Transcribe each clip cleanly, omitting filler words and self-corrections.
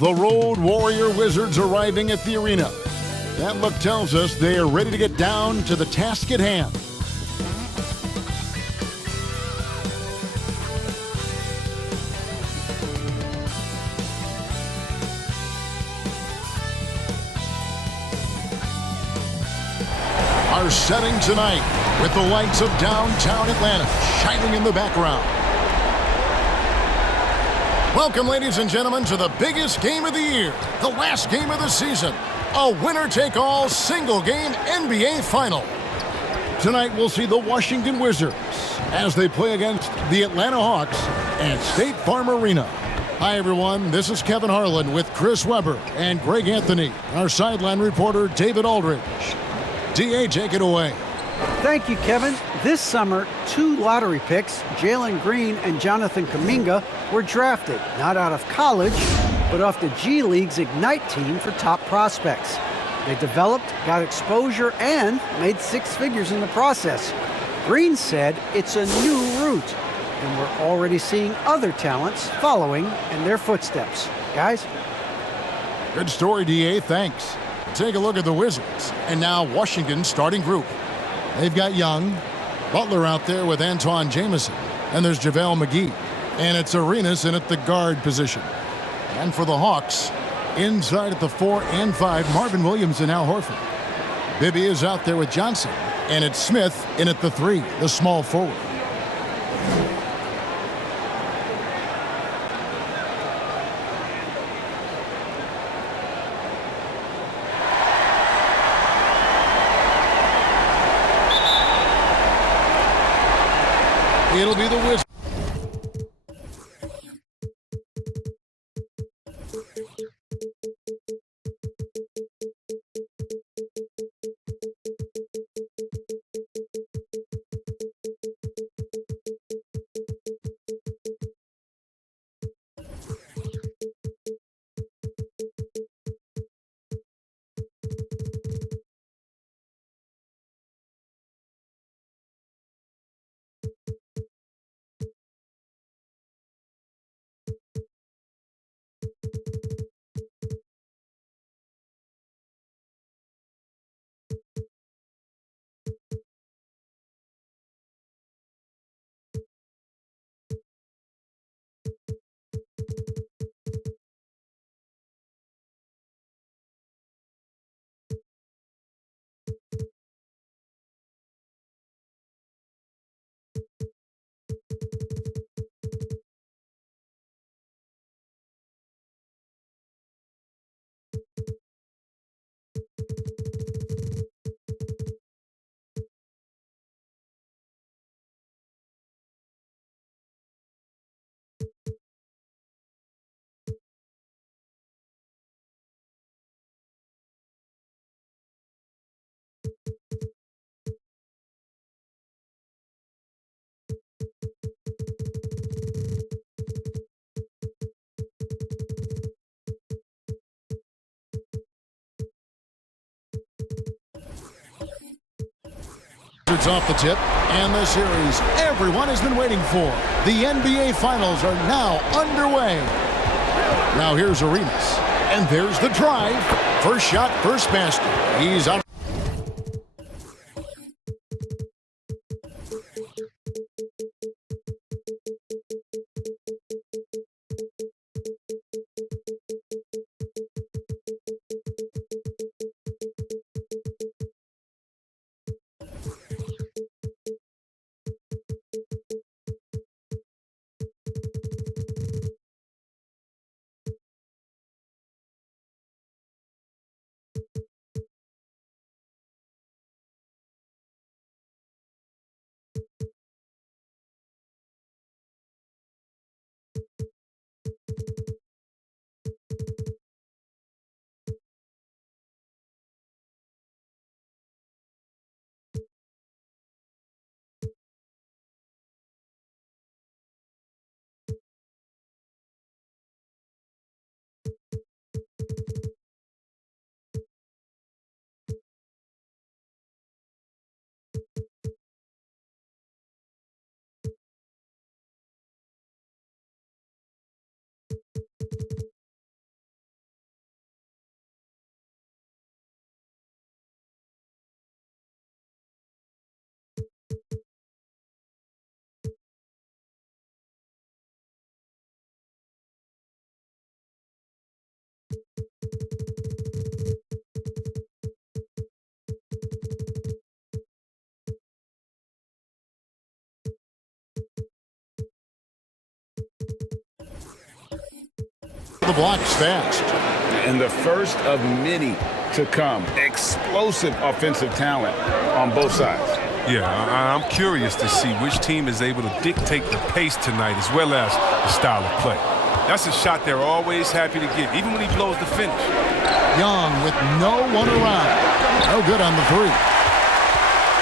The Road Warrior Wizards arriving at the arena. That look tells us they are ready to get down to the task at hand. Our setting tonight with the lights of downtown Atlanta shining in the background. Welcome, ladies and gentlemen, to the biggest game of the year, the last game of the season, a winner-take-all single-game NBA Final. Tonight, we'll see the Washington Wizards as they play against the Atlanta Hawks at State Farm Arena. Hi, everyone. This is Kevin Harlan with Chris Webber and Greg Anthony, our sideline reporter, David Aldridge. D.A., take it away. Thank you, Kevin. This summer, 2 lottery picks, Jalen Green and Jonathan Kuminga, were drafted, not out of college, but off the G League's Ignite team for top prospects. They developed, got exposure, and made 6 figures in the process. Green said it's a new route, and we're already seeing other talents following in their footsteps. Guys? Good story, D.A., thanks. Take a look at the Wizards, and now Washington's starting group. They've got Young, Butler out there with Antoine Jamison, and there's JaVale McGee. And it's Arenas in at the guard position. And for the Hawks, inside at the 4 and 5, Marvin Williams and Al Horford. Bibby is out there with Johnson, and it's Smith in at the 3, the small forward. It'll be the Wizards. Off the tip, and the series everyone has been waiting for. The NBA Finals are now underway. Now here's Arenas, and there's the drive. First shot, first basket. He's out. the blocks fast. And the first of many to come. Explosive offensive talent on both sides. Yeah, I'm curious to see which team is able to dictate the pace tonight as well as the style of play. That's a shot they're always happy to get, even when he blows the finish. Young with no one around. No good on the three.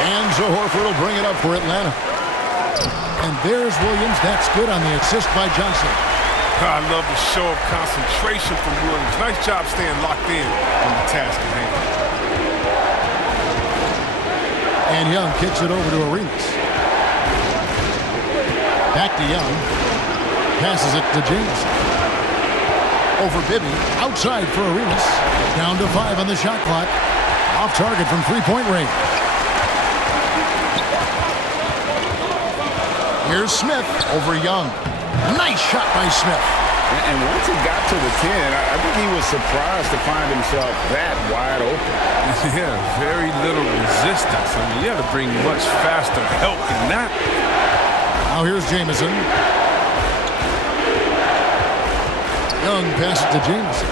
And so Horford will bring it up for Atlanta. And there's Williams. That's good on the assist by Johnson. I love the show of concentration from Williams. Nice job staying locked in on the task at hand. And Young kicks it over to Arenas. Back to Young. Passes it to Jameson. Over Bibby. Outside for Arenas. Down to 5 on the shot clock. Off target from three-point range. Here's Smith over Young. Nice shot by Smith. And once he got to the 10, I think he was surprised to find himself that wide open. Yeah, very little resistance. I mean, you have to bring much faster help than that. Now here's Jameson. Young passes to Jameson.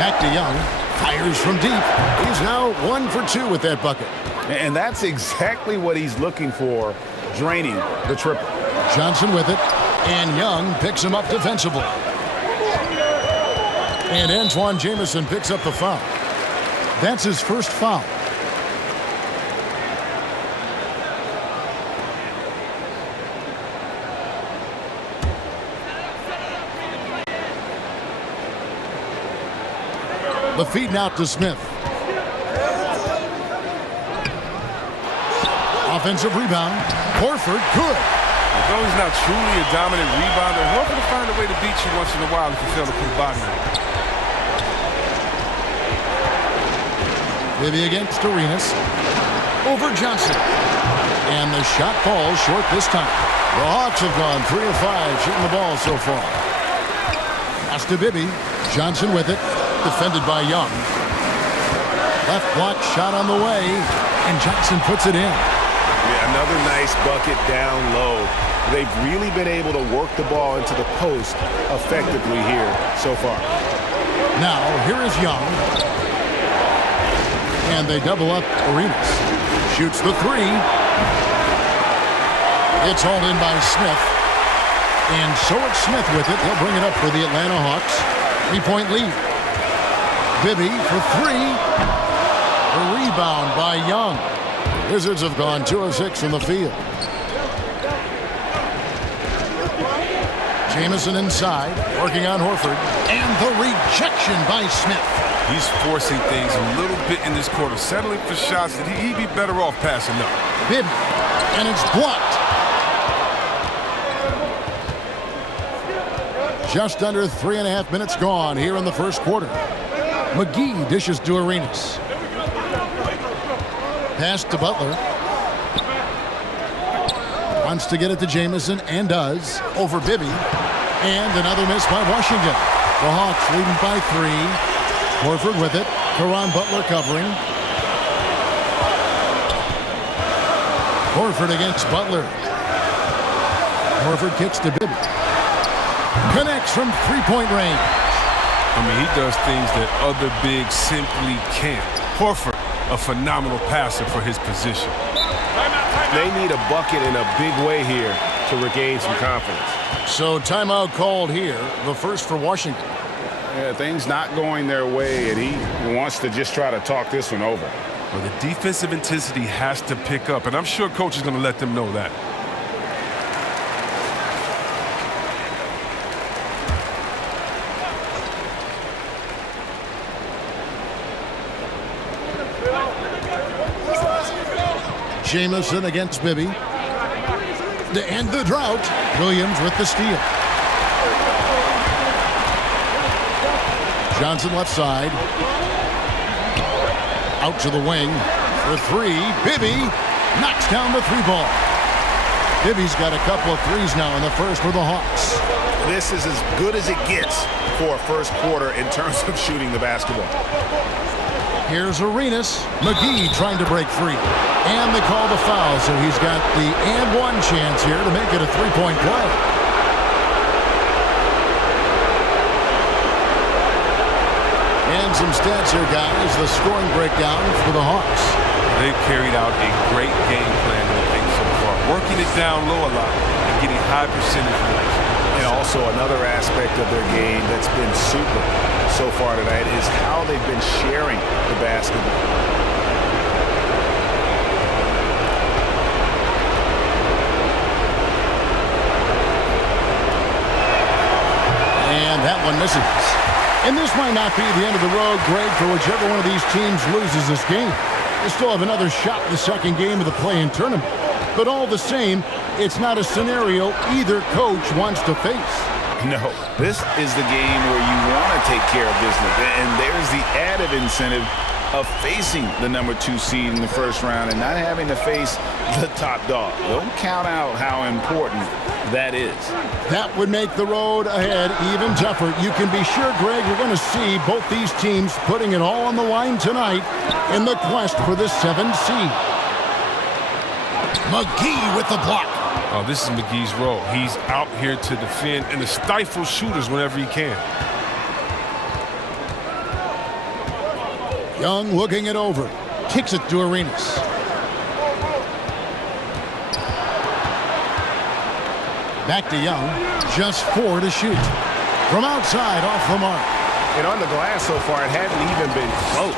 Back to Young. Fires from deep. He's now 1 for 2 with that bucket. And that's exactly what he's looking for, draining the triple. Johnson with it. And Young picks him up defensively. And Antoine Jameson picks up the foul. That's his first foul. The feed out to Smith. Offensive rebound. Horford, good. Although he's not truly a dominant rebounder, Horford will find a way to beat you once in a while if you fail to put body on it. Bibby against Arenas. Over Johnson. And the shot falls short this time. The Hawks have gone 3 of 5 shooting the ball so far. Pass to Bibby. Johnson with it. Defended by Young. Left block shot on the way. And Johnson puts it in. Yeah, another nice bucket down low. They've really been able to work the ball into the post effectively here so far. Now, here is Young. And they double up Arenas. Shoots the three. It's hauled in by Smith. And so it's Smith with it. He'll bring it up for the Atlanta Hawks. 3-point lead. Bibby for 3. A rebound by Young. The Wizards have gone 2 of 6 from the field. Jameson inside, working on Horford. And the rejection by Smith. He's forcing things a little bit in this quarter, settling for shots that he'd be better off passing up. Bibby, and it's blocked. Just under 3.5 minutes gone here in the first quarter. McGee dishes to Arenas. Pass to Butler. Wants to get it to Jameson and does. Over Bibby. And another miss by Washington. The Hawks leading by 3. Horford with it. Caron Butler covering. Horford against Butler. Horford kicks to Bibby. Connects from 3-point range. I mean, he does things that other bigs simply can't. Horford, a phenomenal passer for his position. They need a bucket in a big way here to regain some confidence. So timeout called here, the first for Washington. Yeah, things not going their way, and he wants to just try to talk this one over. Well, the defensive intensity has to pick up, and I'm sure coach is going to let them know that. Jameson against Bibby. To end the drought, Williams with the steal. Johnson left side. Out to the wing for 3. Bibby knocks down the 3-ball. Bibby's got a couple of threes now in the first for the Hawks. This is as good as it gets for a first quarter in terms of shooting the basketball. Here's Arenas. McGee trying to break free. And they call the foul, so he's got the and one chance here to make it a 3-point play. And some stats here, guys. The scoring breakdown for the Hawks. They've carried out a great game plan in the paint so far, working it down low a lot and getting high percentage wins. And also another aspect of their game that's been super so far tonight is how they've been sharing the basketball. And that one misses. And this might not be the end of the road, Greg, for whichever one of these teams loses this game. They still have another shot in the second game of the play-in tournament. But all the same, it's not a scenario either coach wants to face. No, this is the game where you want to take care of business. And there's the added incentive of facing the #2 seed in the first round and not having to face the top dog. Don't count out how important that is. That would make the road ahead even tougher. You can be sure, Greg, we're going to see both these teams putting it all on the line tonight in the quest for the 7th seed. McGee with the block. Oh, this is McGee's role. He's out here to defend and to stifle shooters whenever he can. Young looking it over. Kicks it to Arenas. Back to Young. Just 4 to shoot. From outside, off the mark. And on the glass so far, it hadn't even been close.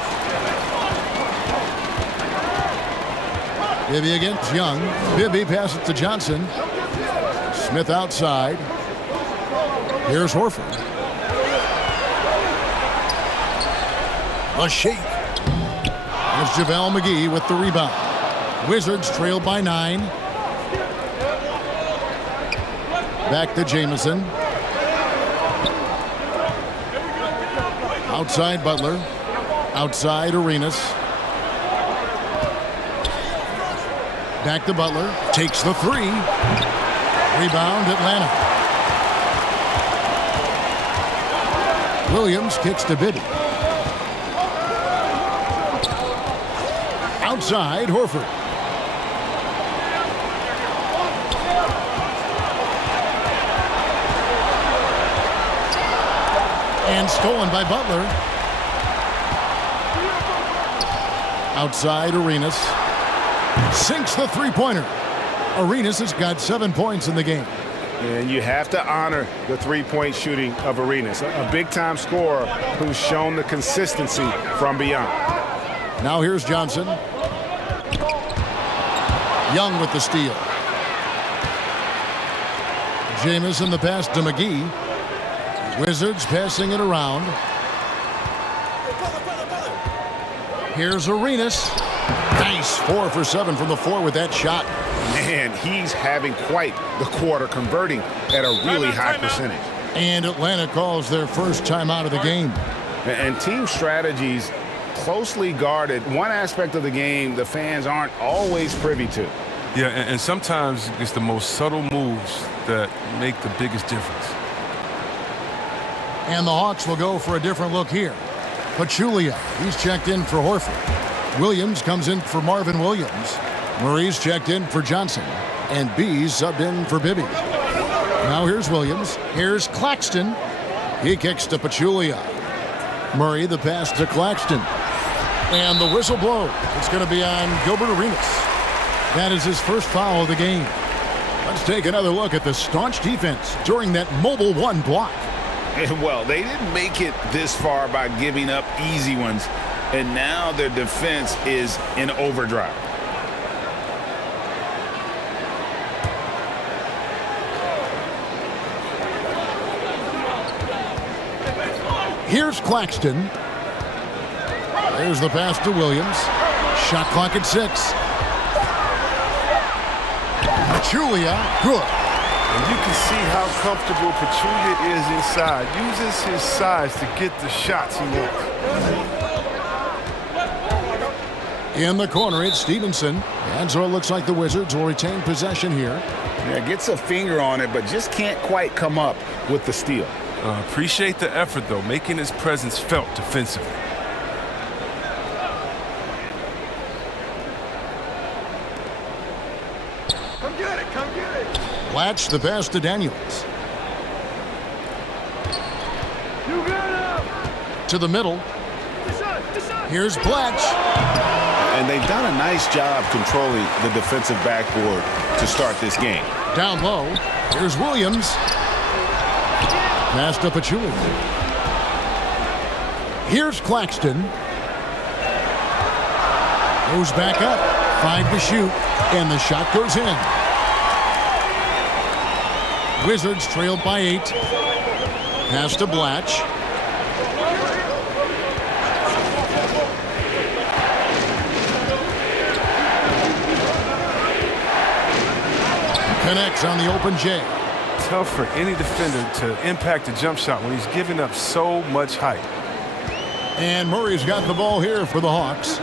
Bibby against Young. Bibby passes it to Johnson. Smith outside. Here's Horford. A shake. There's JaVale McGee with the rebound. Wizards trailed by 9. Back to Jamison. Outside Butler. Outside Arenas. Back to Butler. Takes the 3. Rebound Atlanta. Williams kicks to Bibby. Outside Horford. And stolen by Butler. Outside Arenas. Sinks the three-pointer. Arenas has got 7 points in the game. And you have to honor the three-point shooting of Arenas, a big-time scorer who's shown the consistency from beyond. Now here's Johnson. Young with the steal. Jamison the pass to McGee. Wizards passing it around. Here's Arenas. Nice 4 for 7 from the floor with that shot. Man, he's having quite the quarter, converting at a really high percentage. And Atlanta calls their first timeout of the game. And team strategies closely guarded. One aspect of the game the fans aren't always privy to. Yeah, and sometimes it's the most subtle moves that make the biggest difference. And the Hawks will go for a different look here. Pachulia, he's checked in for Horford. Williams comes in for Marvin Williams. Murray's checked in for Johnson. And B's subbed in for Bibby. Now here's Williams. Here's Claxton. He kicks to Pachulia. Murray the pass to Claxton. And the whistle blows. It's going to be on Gilbert Arenas. That is his first foul of the game. Let's take another look at the staunch defense during that mobile 1 block. And well, they didn't make it this far by giving up easy ones. And now their defense is in overdrive. Here's Claxton. There's the pass to Williams. Shot clock at 6. Pachulia, good. And you can see how comfortable Pachulia is inside. Uses his size to get the shots he wants. In the corner, it's Stevenson. And so it looks like the Wizards will retain possession here. Yeah, gets a finger on it, but just can't quite come up with the steal. Appreciate the effort, though, making his presence felt defensively. Come get it, come get it. Latch the pass to Daniels. You got him. To the middle. Here's Blatch. And they've done a nice job controlling the defensive backboard to start this game. Down low. Here's Williams. Pass to Pachulia. Here's Claxton. Goes back up. 5 to shoot. And the shot goes in. Wizards trailed by 8. Pass to Blatch. Connects on the open J. Tough for any defender to impact a jump shot when he's giving up so much height. And Murray's got the ball here for the Hawks.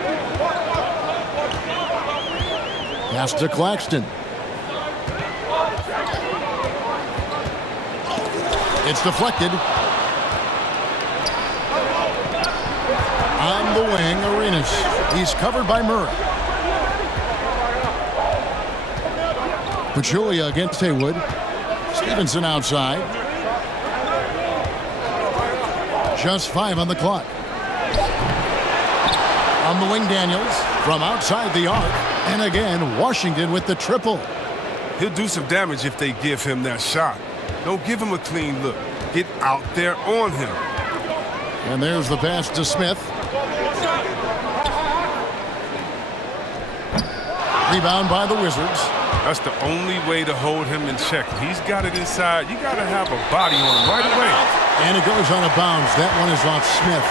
Pass to Claxton. It's deflected. On the wing, Arenas. He's covered by Murray. Pachulia against Haywood. Stevenson outside. Just 5 on the clock. On the wing, Daniels from outside the arc. And again, Washington with the triple. He'll do some damage if they give him that shot. Don't give him a clean look. Get out there on him. And there's the pass to Smith. Rebound by the Wizards. That's the only way to hold him in check. He's got it inside. You got to have a body on him right away. And it goes on a bounce. That one is off Smith.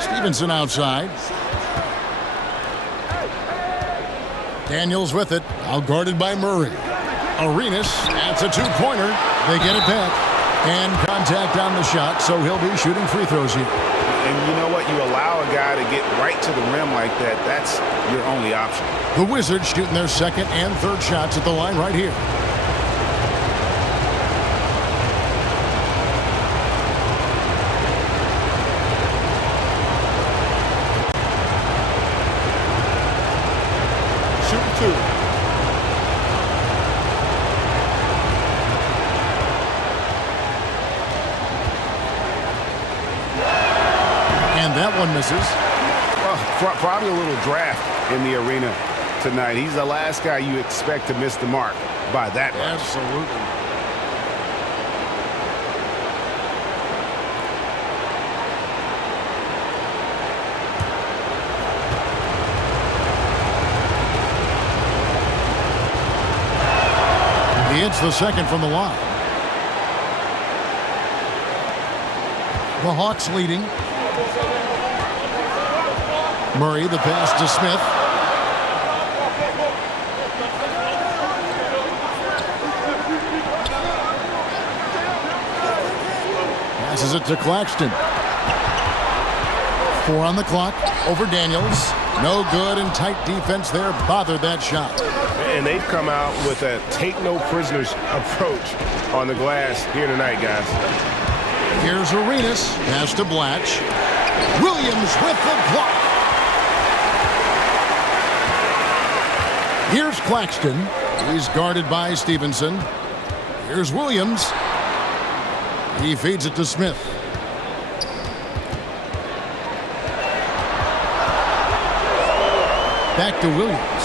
Stevenson outside. Daniels with it, outguarded by Murray. Arenas, that's a 2-pointer. They get it back. And contact on the shot, so he'll be shooting free throws here. And you know what? You allow a guy to get right to the rim like that. That's your only option. The Wizards shooting their second and third shots at the line right here. And that one misses. Well, probably a little draft in the arena tonight. He's the last guy you expect to miss the mark by that much. Absolutely. He hits the second from the line. The Hawks leading. Murray, the pass to Smith. Passes it to Claxton. 4 on the clock. Over Daniels. No good, and tight defense there bothered that shot. And they've come out with a take-no-prisoners approach on the glass here tonight, guys. Here's Arenas. Pass to Blatch. Williams with the block. Here's Claxton. He's guarded by Stevenson. Here's Williams. He feeds it to Smith. Back to Williams.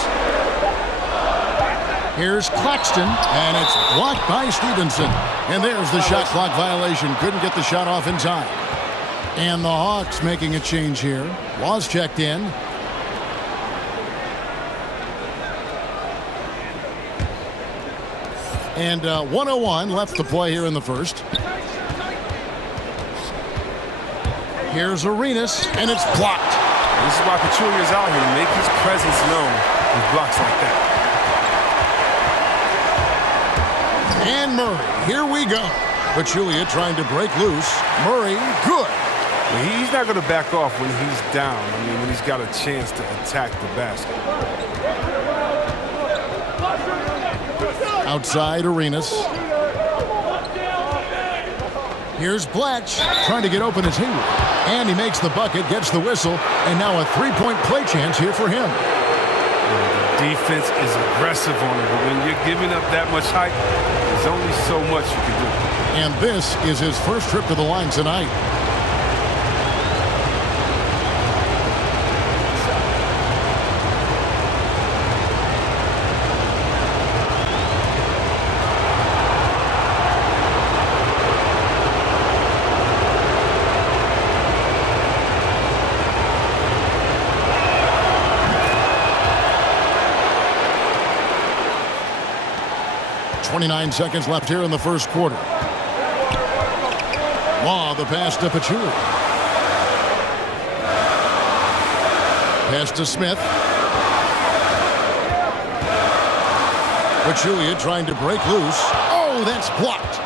Here's Claxton, and it's blocked by Stevenson. And there's the shot clock violation. Couldn't get the shot off in time. And the Hawks making a change here. Laws checked in. And 1:01 left to play here in the first. Here's Arenas, and it's blocked. This is why Pachulia's out here to make his presence known with blocks like that. And Murray, here we go. Pachulia trying to break loose. Murray, good. He's not going to back off when he's down. I mean, when he's got a chance to attack the basket. Outside Arenas. Here's Blatch trying to get open as Hayward. And he makes the bucket, gets the whistle, and now a three-point play chance here for him. The defense is aggressive on him, but when you're giving up that much height, there's only so much you can do. And this is his first trip to the line tonight. .29 seconds left here in the first quarter. Law, the pass to Pachulia. Pass to Smith. Pachulia trying to break loose. Oh, that's blocked.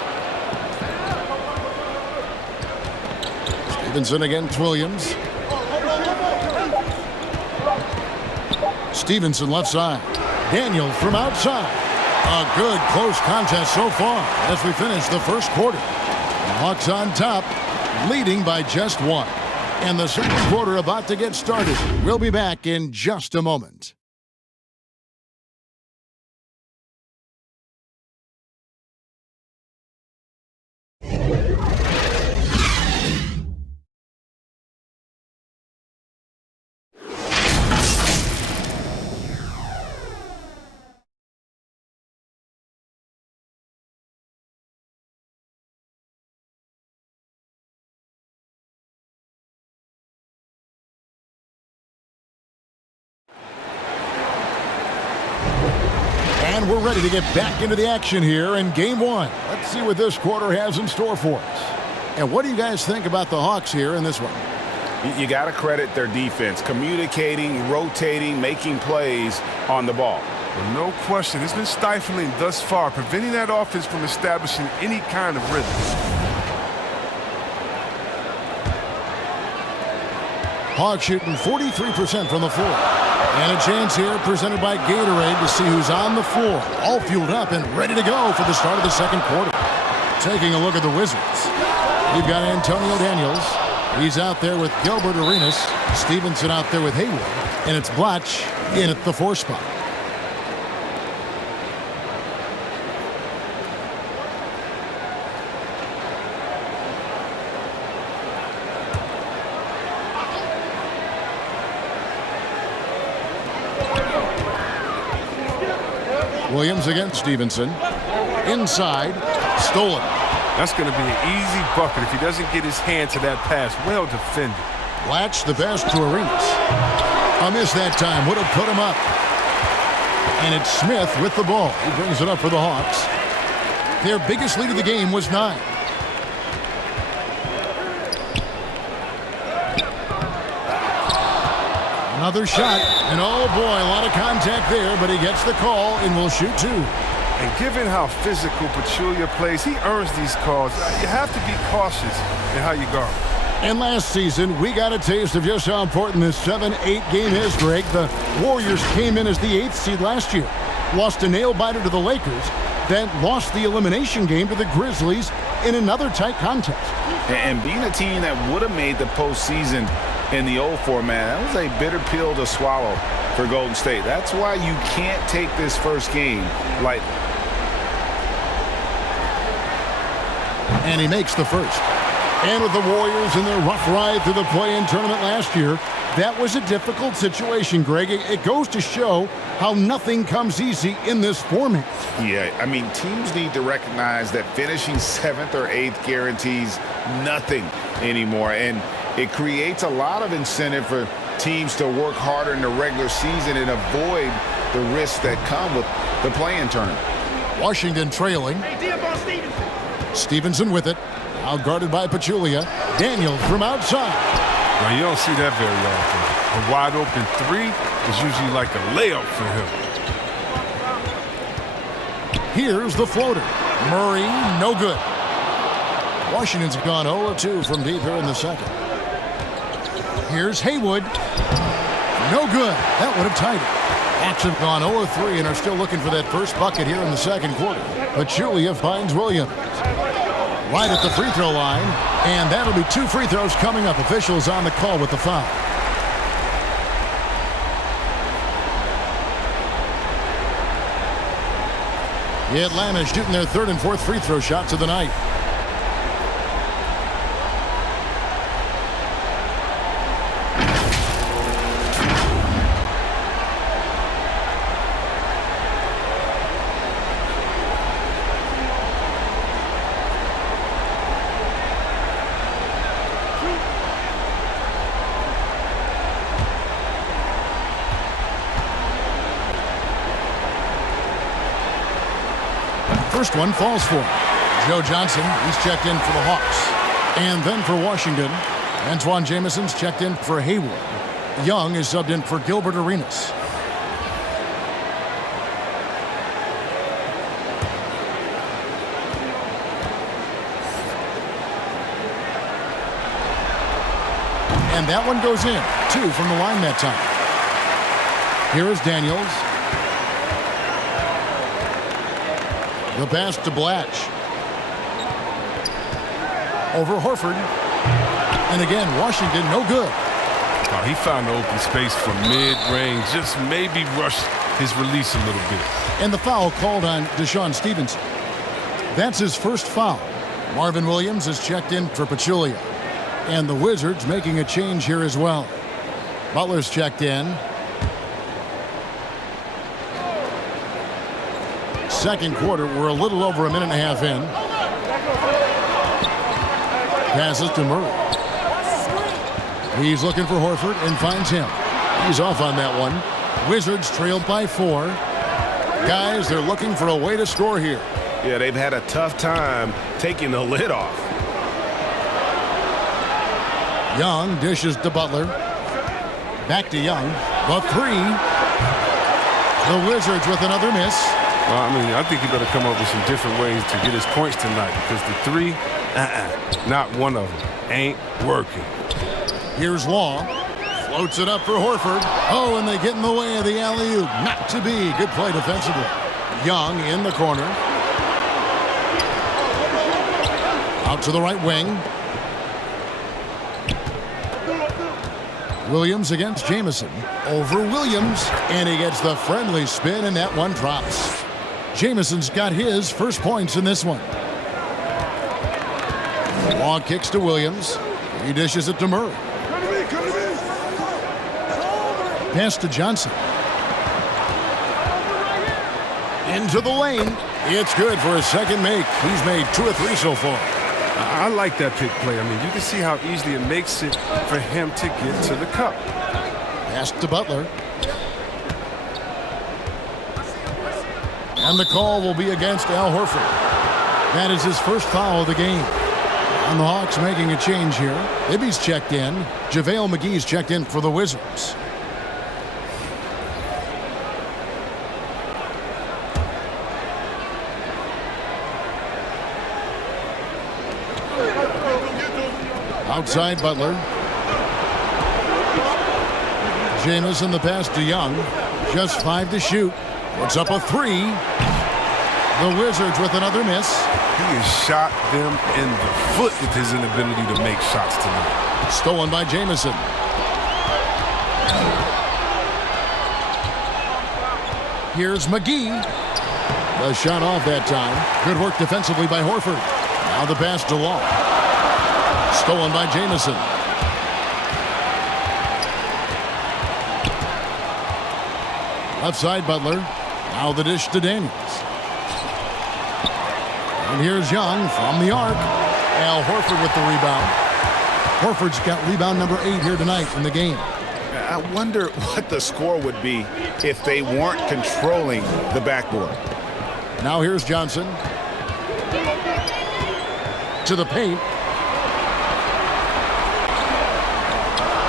Stevenson against Williams. Stevenson left side. Daniel from outside. A good close contest so far as we finish the first quarter. The Hawks on top, leading by just one. And the second quarter about to get started. We'll be back in just a moment. And we're ready to get back into the action here in game one. Let's see what this quarter has in store for us. And what do you guys think about the Hawks here in this one? You got to credit their defense, communicating, rotating, making plays on the ball. Well, no question. It's been stifling thus far, preventing that offense from establishing any kind of rhythm. Hawks shooting 43% from the floor. And a chance here presented by Gatorade to see who's on the floor. All fueled up and ready to go for the start of the second quarter. Taking a look at the Wizards. We've got Antonio Daniels. He's out there with Gilbert Arenas. Stevenson out there with Hayward. And it's Blatch in at the 4 spot. Williams against Stevenson. Inside. Stolen. That's going to be an easy bucket if he doesn't get his hand to that pass. Well defended. Blatch the pass to Arenas. A miss that time. Would have put him up. And it's Smith with the ball. He brings it up for the Hawks. Their biggest lead of the game was 9. Another shot, and oh boy, a lot of contact there, but he gets the call and will shoot 2. And given how physical Pachulia plays, he earns these calls. You have to be cautious in how you guard. And last season, we got a taste of just how important this 7-8 game is, Greg. The Warriors came in as the 8th seed last year, lost a nail-biter to the Lakers, then lost the elimination game to the Grizzlies in another tight contest. And being a team that would have made the postseason in the old format, that was a bitter pill to swallow for Golden State. That's why you can't take this first game lightly. And he makes the first. And with the Warriors in their rough ride through the play-in tournament last year, that was a difficult situation, Greg. It goes to show how nothing comes easy in this format. Yeah, I mean, teams need to recognize that finishing 7th or 8th guarantees nothing anymore. And it creates a lot of incentive for teams to work harder in the regular season and avoid the risks that come with the play-in tournament. Washington trailing. Stevenson with it. Now guarded by Pachulia. Daniel from outside. Well, you don't see that very often. A wide open 3 is usually like a layup for him. Here's the floater. Murray, no good. Washington's gone 0-2 from deep here in the second. Here's Haywood. No good. That would have tied it. Hawks have gone 0-3 and are still looking for that first bucket here in the second quarter. Pachulia finds Williams. right at the free throw line. And that'll be 2 free throws coming up. Officials on the call with the foul. Atlanta shooting their 3rd and 4th free throw shots of the night. First one falls for Joe Johnson. He's checked in for the Hawks. And then for Washington, Antoine Jameson's checked in for Hayward. Young is subbed in for Gilbert Arenas. And that one goes in. 2 from the line that time. Here is Daniels. The pass to Blatch. Over Horford. And again, Washington, no good. Oh, he found the open space from mid-range. Just maybe rushed his release a little bit. And the foul called on Deshaun Stevenson. That's his first foul. Marvin Williams is checked in for Pachulia. And the Wizards making a change here as well. Butler's checked in. Second quarter, we're a little over a minute and a half in. Passes to Murray. He's looking for Horford and finds him. He's off on that one. Wizards trailed by 4. Guys, they're looking for a way to score here. Yeah, they've had a tough time taking the lid off. Young dishes to Butler. Back to Young. The 3. The Wizards with another miss. Well, I mean, I think he better come up with some different ways to get his points tonight because the 3, not one of them, ain't working. Here's Long. Floats it up for Horford. Oh, and they get in the way of the alley-oop. Not to be. Good play defensively. Young in the corner. Out to the right wing. Williams against Jamison. Over Williams. And he gets the friendly spin, and that one drops. Jamison's got his first points in this one. Long kicks to Williams. He dishes it to Murray. Pass to Johnson. Into the lane. It's good for his second make. He's made 2 or 3 so far. I like that pick play. I mean, you can see how easily it makes it for him to get to the cup. Pass to Butler. And the call will be against Al Horford. That is his first foul of the game. And the Hawks making a change here. Ibby's checked in. JaVale McGee's checked in for the Wizards. Outside Butler. Jamison the pass to Young. Just 5 to shoot. Puts up a 3. The Wizards with another miss. He has shot them in the foot with his inability to make shots tonight. Stolen by Jamison. Here's McGee. The shot off that time. Good work defensively by Horford. Now the pass to Long. Stolen by Jamison. Left side Butler. Now the dish to Daniels. And here's Young from the arc. Al Horford with the rebound. Horford's got rebound number 8 here tonight in the game. I wonder what the score would be if they weren't controlling the backboard. Now here's Johnson. To the paint.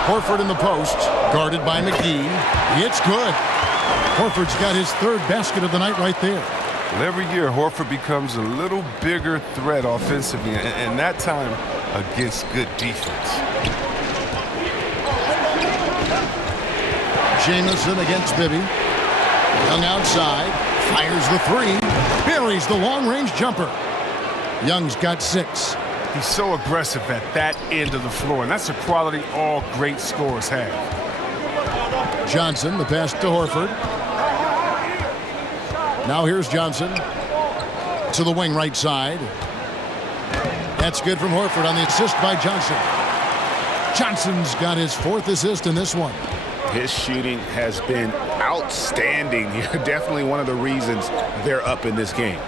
Horford in the post. Guarded by McGee. It's good. Horford's got his 3rd basket of the night right there. Well, every year, Horford becomes a little bigger threat offensively, and that time against good defense. Jamison against Bibby. Young outside. Fires the 3. Buries the long-range jumper. Young's got 6. He's so aggressive at that end of the floor, and that's a quality all great scorers have. Johnson, the pass to Horford. Now here's Johnson to the wing right side. That's good from Horford on the assist by Johnson. Johnson's got his 4th assist in this one. His shooting has been outstanding here. Definitely one of the reasons they're up in this game.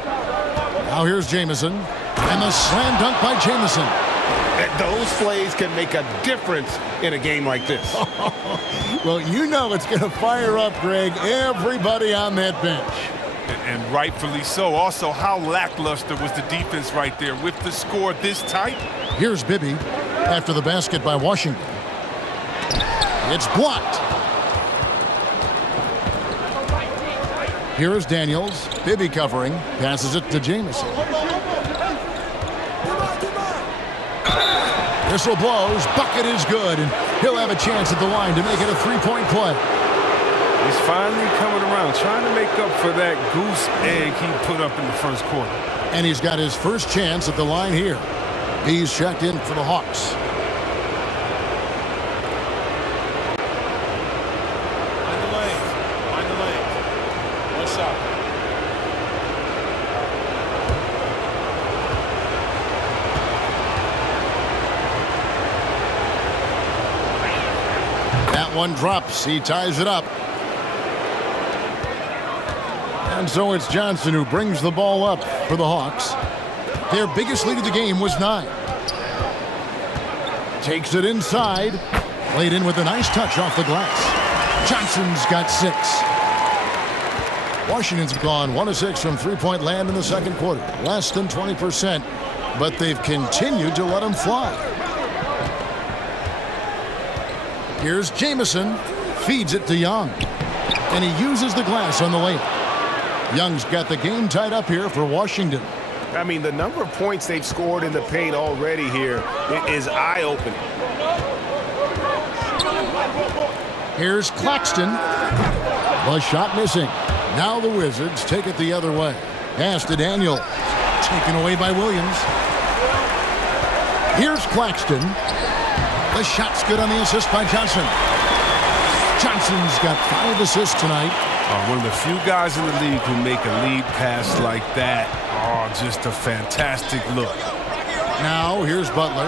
Now here's Jamison. And the slam dunk by Jamison. Those plays can make a difference in a game like this. Well, you know it's going to fire up, Greg, everybody on that bench. And rightfully so. Also, how lackluster was the defense right there with the score this tight? Here's Bibby after the basket by Washington. It's blocked. Here is Daniels. Bibby covering. Passes it to Jamison. Whistle blows. Bucket is good. And he'll have a chance at the line to make it a 3-point play. He's finally coming around, trying to make up for that goose egg he put up in the first quarter. And he's got his first chance at the line here. He's checked in for the Hawks. Mind the lane. One shot. That one drops. He ties it up. And so it's Johnson who brings the ball up for the Hawks. Their biggest lead of the game was 9. Takes it inside. Laid in with a nice touch off the glass. Johnson's got 6. Washington's gone 1 of 6 from 3-point land in the second quarter. Less than 20%, but they've continued to let them fly. Here's Jamison. Feeds it to Young. And he uses the glass on the layup. Young's got the game tied up here for Washington. I mean, the number of points they've scored in the paint already here is eye-opening. Here's Claxton. The shot missing. Now the Wizards take it the other way. Pass to Daniel. Taken away by Williams. Here's Claxton. The shot's good on the assist by Johnson. Johnson's got 5 assists tonight. One of the few guys in the league who make a lead pass like that. Oh, just a fantastic look. Now here's Butler.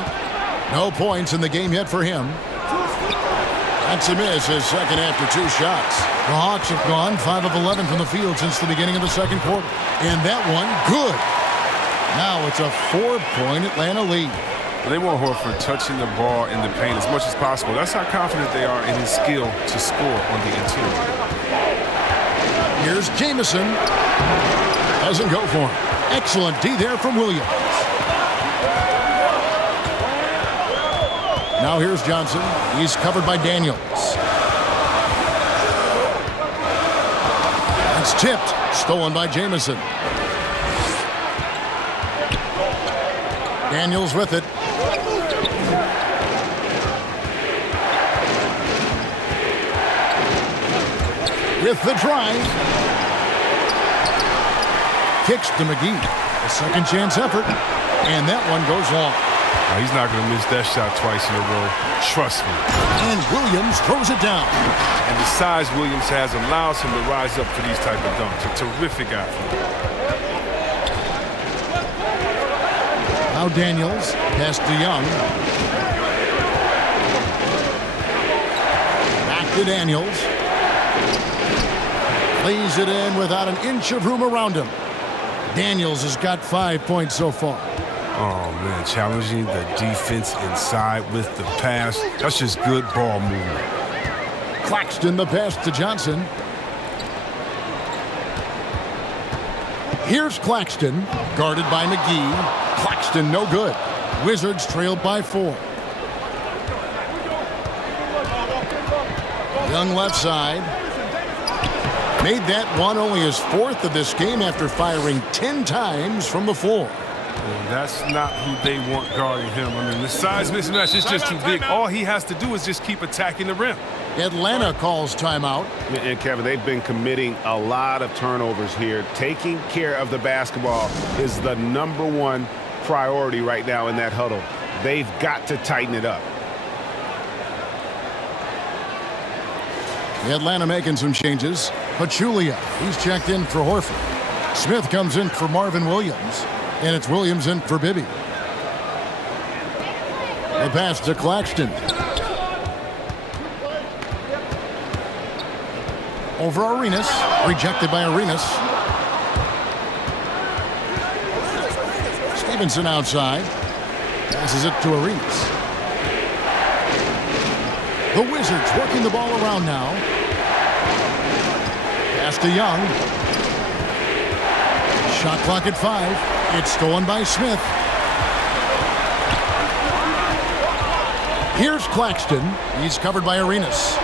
No points in the game yet for him. That's a miss, his second after 2 shots. The Hawks have gone 5 of 11 from the field since the beginning of the second quarter. And that one, good. Now it's a 4-point Atlanta lead. They want Horford touching the ball in the paint as much as possible. That's how confident they are in his skill to score on the interior. Here's Jamison. Doesn't go for him. Excellent D there from Williams. Now here's Johnson. He's covered by Daniels. It's tipped. Stolen by Jamison. Daniels with it. With the drive. Kicks to McGee. A second chance effort. And that one goes long. He's not going to miss that shot twice in a row. Trust me. And Williams throws it down. And the size Williams has allows him to rise up for these type of dunks. A terrific athlete. Now Daniels. Pass to Young. Back to Daniels. Lays it in without an inch of room around him. Daniels has got 5 points so far. Oh, man, challenging the defense inside with the pass. That's just good ball movement. Claxton the pass to Johnson. Here's Claxton, guarded by McGee. Claxton no good. Wizards trailed by 4. Young left side. Made that one only his 4th of this game after firing 10 times from the floor. And that's not who they want guarding him. I mean, the size mismatch is just too big. All he has to do is just keep attacking the rim. Atlanta calls timeout. And Kevin, they've been committing a lot of turnovers here. Taking care of the basketball is the #1 priority right now in that huddle. They've got to tighten it up. Atlanta making some changes. Pachulia, he's checked in for Horford. Smith comes in for Marvin Williams. And it's Williams in for Bibby. The pass to Claxton. Over Arenas. Rejected by Arenas. Stevenson outside. Passes it to Arenas. The Wizards working the ball around now. Pass to Young. Shot clock at 5. It's stolen by Smith. Here's Claxton. He's covered by Arenas.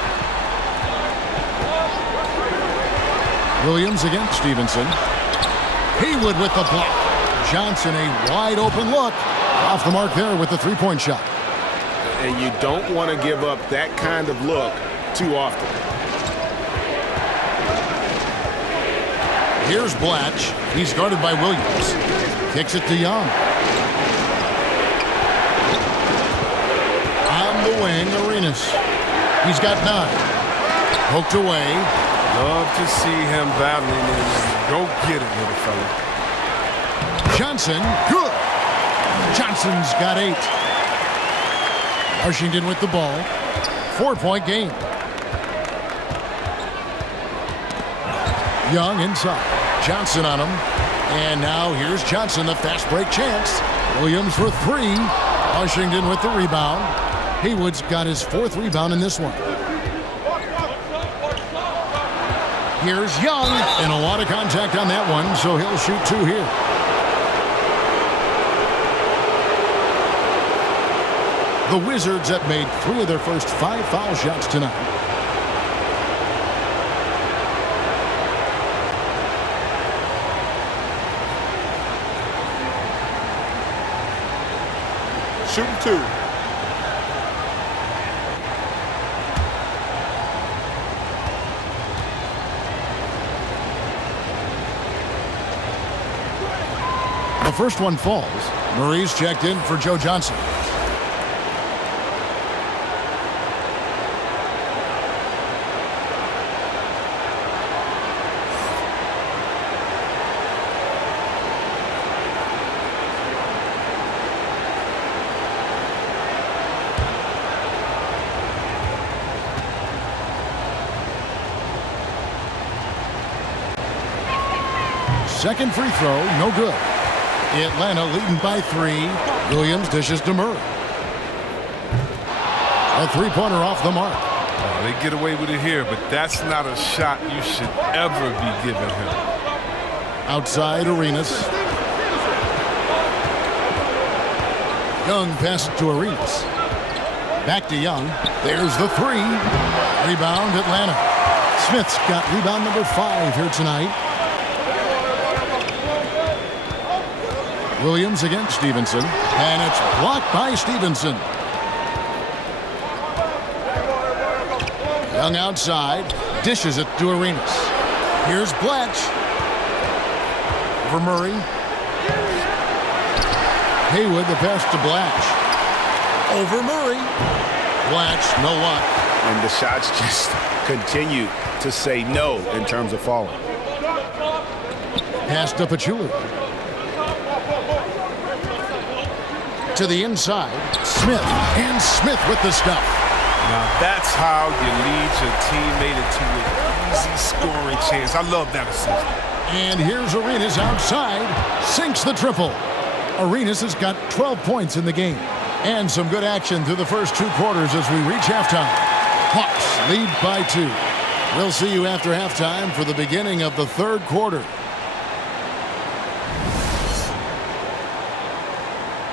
Williams against Stevenson. Haywood with the block. Johnson, a wide open look. Off the mark there with the three-point shot. And you don't want to give up that kind of look too often. Here's Blatch. He's guarded by Williams. Kicks it to Young. On the wing, Arenas. He's got 9. Poked away. Love to see him battling and go get it, little fella. Johnson, good. Johnson's got 8. Washington with the ball. 4-point game. Young inside. Johnson on him. And now here's Johnson, the fast break chance. Williams for 3. Washington with the rebound. Haywood's got his 4th rebound in this one. Here's Young. And a lot of contact on that one, so he'll shoot 2 here. The Wizards have made 3 of their first 5 foul shots tonight. Shooting 2. The first one falls. Murray's checked in for Joe Johnson. Second free throw, no good. Atlanta leading by 3. Williams dishes to Murray. A three-pointer off the mark. Oh, they get away with it here, but that's not a shot you should ever be giving him. Outside Arenas. Young passes to Arenas. Back to Young. There's the 3. Rebound Atlanta. Smith's got rebound number 5 here tonight. Williams against Stevenson, and it's blocked by Stevenson. Young outside, dishes it to Arenas. Here's Blatch. For Murray. Haywood, the pass to Blatch. Over Murray. Blatch, no luck. And the shots just continue to say no in terms of falling. Pass to Pachulia. To the inside, Smith, and Smith with the stuff. Now that's how you lead your teammate into an easy scoring chance. I love that assist. And here's Arenas outside, sinks the triple. Arenas has got 12 points in the game. And some good action through the first 2 quarters as we reach halftime. Hawks lead by 2. We'll see you after halftime for the beginning of the 3rd quarter.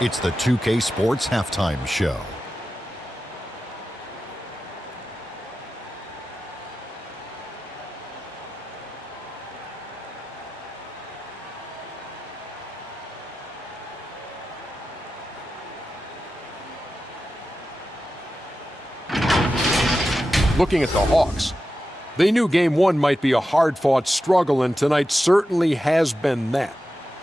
It's the 2K Sports Halftime Show. Looking at the Hawks, they knew Game 1 might be a hard-fought struggle, and tonight certainly has been that.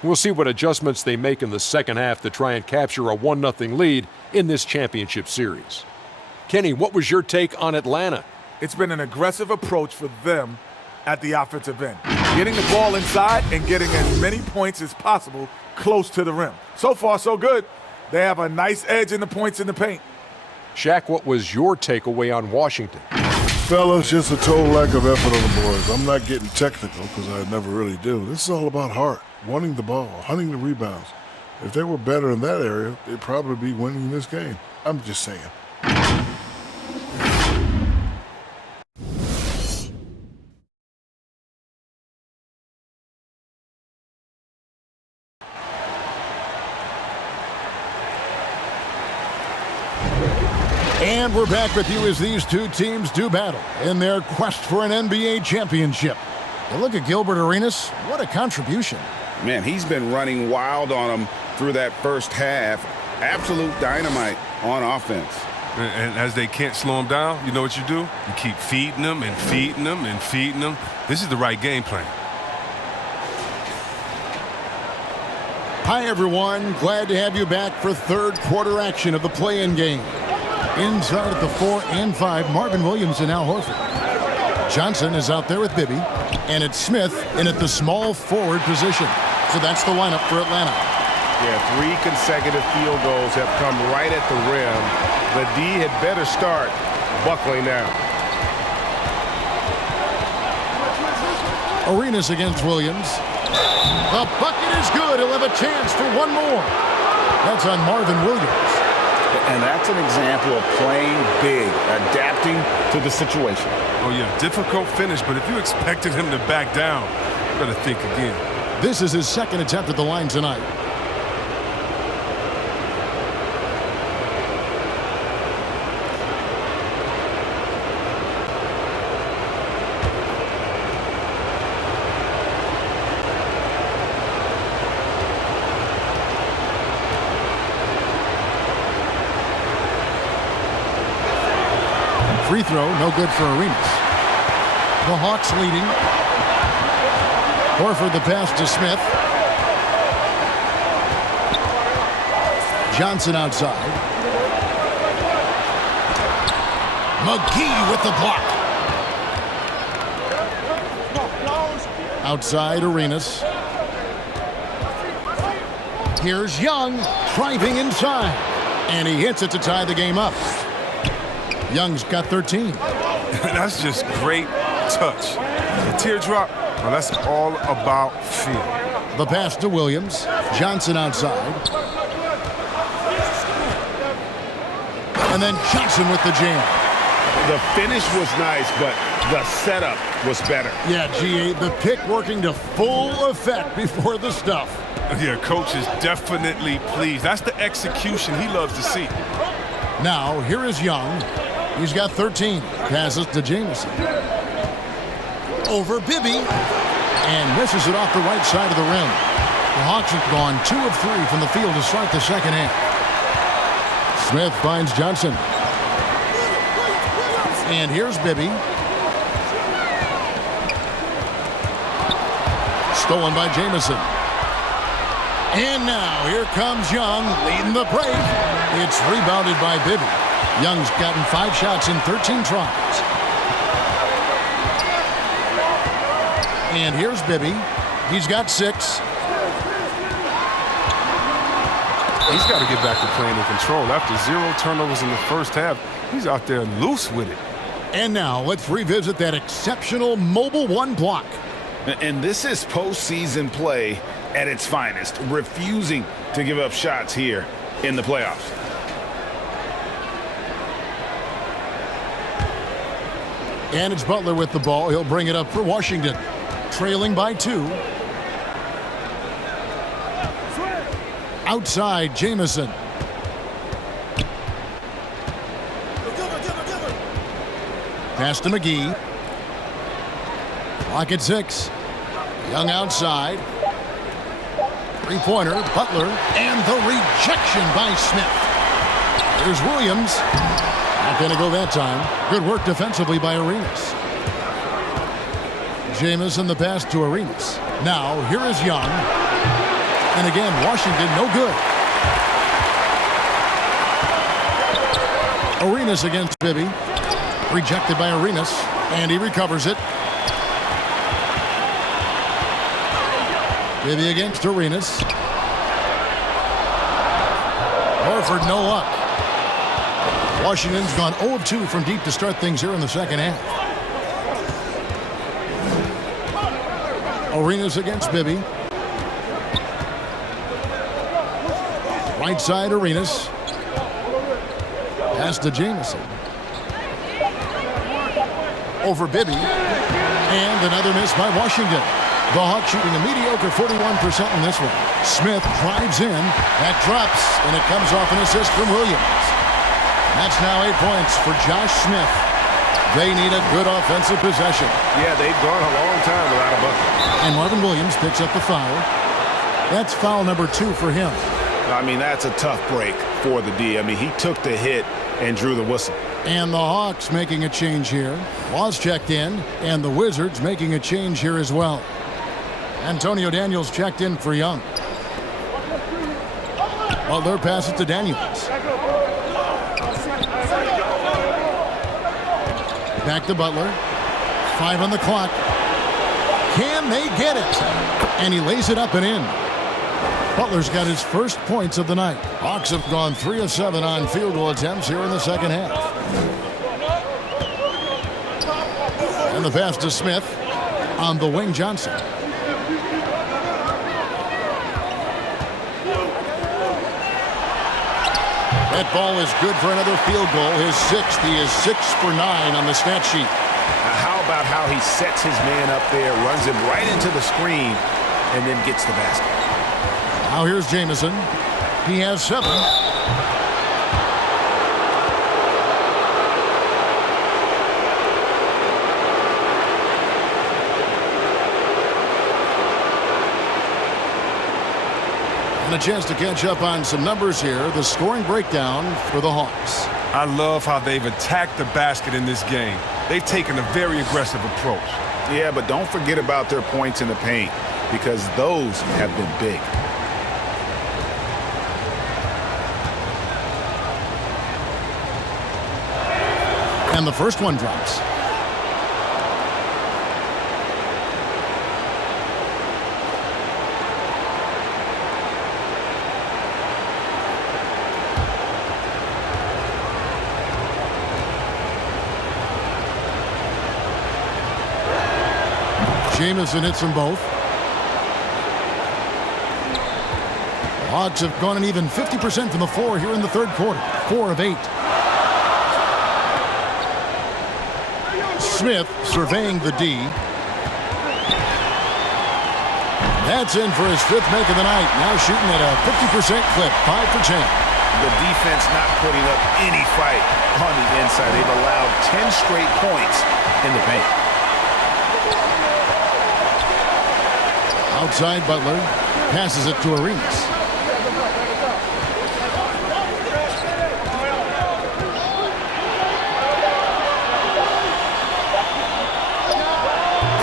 We'll see what adjustments they make in the second half to try and capture a 1-0 lead in this championship series. Kenny, what was your take on Atlanta? It's been an aggressive approach for them at the offensive end. Getting the ball inside and getting as many points as possible close to the rim. So far, so good. They have a nice edge in the points in the paint. Shaq, what was your takeaway on Washington? Fellas, just a total lack of effort on the boards. I'm not getting technical because I never really do. This is all about heart, wanting the ball, hunting the rebounds. If they were better in that area, they'd probably be winning this game. I'm just saying. And we're back with you as these two teams do battle in their quest for an NBA championship. And look at Gilbert Arenas. What a contribution. Man, he's been running wild on them through that first half. Absolute dynamite on offense. And as they can't slow him down, you know what you do? You keep feeding them and feeding them and feeding them. This is the right game plan. Hi, everyone. Glad to have you back for third quarter action of the play-in game. Inside at the 4 and 5, Marvin Williams and Al Horford. Johnson is out there with Bibby, and it's Smith in at the small forward position. So that's the lineup for Atlanta. Yeah, 3 consecutive field goals have come right at the rim. The D had better start buckling now. Arenas against Williams. The bucket is good. He'll have a chance for one more. That's on Marvin Williams. And that's an example of playing big, adapting to the situation. Oh, yeah, difficult finish, but if you expected him to back down, you better think again. This is his second attempt at the line tonight. Free throw, no good for Arenas. The Hawks leading. Horford the pass to Smith. Johnson outside. McGee with the block. Outside Arenas. Here's Young driving inside. And he hits it to tie the game up. Young's got 13. That's just great touch. The teardrop, well, that's all about feel. The pass to Williams. Johnson outside. And then Johnson with the jam. The finish was nice, but the setup was better. Yeah, GA, the pick working to full effect before the stuff. Yeah, coach is definitely pleased. That's the execution he loves to see. Now, here is Young. He's got 13. Passes to Jamison. Over Bibby. And misses it off the right side of the rim. The Hawks have gone 2 of 3 from the field to start the second half. Smith finds Johnson. And here's Bibby. Stolen by Jamison. And now here comes Young leading the break. It's rebounded by Bibby. Young's gotten 5 shots in 13 tries. And here's Bibby. He's got 6. He's got to get back to playing in control. After 0 turnovers in the first half, he's out there loose with it. And now let's revisit that exceptional mobile 1 block. And this is postseason play at its finest, refusing to give up shots here in the playoffs. And it's Butler with the ball. He'll bring it up for Washington. Trailing by 2. Outside, Jamison. Pass to McGee. Clock at 6. Young outside. Three-pointer, Butler, and the rejection by Smith. Here's Williams. Not going to go that time. Good work defensively by Arenas. Jamison the pass to Arenas. Now, here is Young. And again, Washington no good. Arenas against Bibby. Rejected by Arenas, and he recovers it. Bibby against Arenas. Horford, no luck. Washington's gone 0 of 2 from deep to start things here in the second half. Arenas against Bibby. Right side, Arenas. Pass to Jamison. Over Bibby. And another miss by Washington. The Hawks shooting a mediocre 41% in this one. Smith drives in. That drops, and it comes off an assist from Williams. That's now 8 points for Josh Smith. They need a good offensive possession. Yeah, they've gone a long time without a bucket. And Marvin Williams picks up the foul. That's foul number 2 for him. I mean, that's a tough break for the D. I mean, he took the hit and drew the whistle. And the Hawks making a change here. Laws checked in, and the Wizards making a change here as well. Antonio Daniels checked in for Young. Butler passes it to Daniels. Back to Butler. 5 on the clock. Can they get it? And he lays it up and in. Butler's got his first points of the night. Hawks have gone 3 of 7 on field goal attempts here in the second half. And the pass to Smith on the wing, Johnson. That ball is good for another field goal. His 6th. He is 6 for 9 on the stat sheet. Now, how about how he sets his man up there, runs him right into the screen, and then gets the basket? Now here's Jamison. He has 7. And a chance to catch up on some numbers here. The scoring breakdown for the Hawks. I love how they've attacked the basket in this game. They've taken a very aggressive approach. Yeah, but don't forget about their points in the paint, because those have been big. And the first one drops. Jamison hits them both. The Hawks have gone an even 50% from the floor here in the third quarter. 4 of 8. Smith surveying the D. That's in for his 5th make of the night. Now shooting at a 50% clip, 5 for 10. The defense not putting up any fight on the inside. They've allowed 10 straight points in the paint. Outside, Butler passes it to Arenas.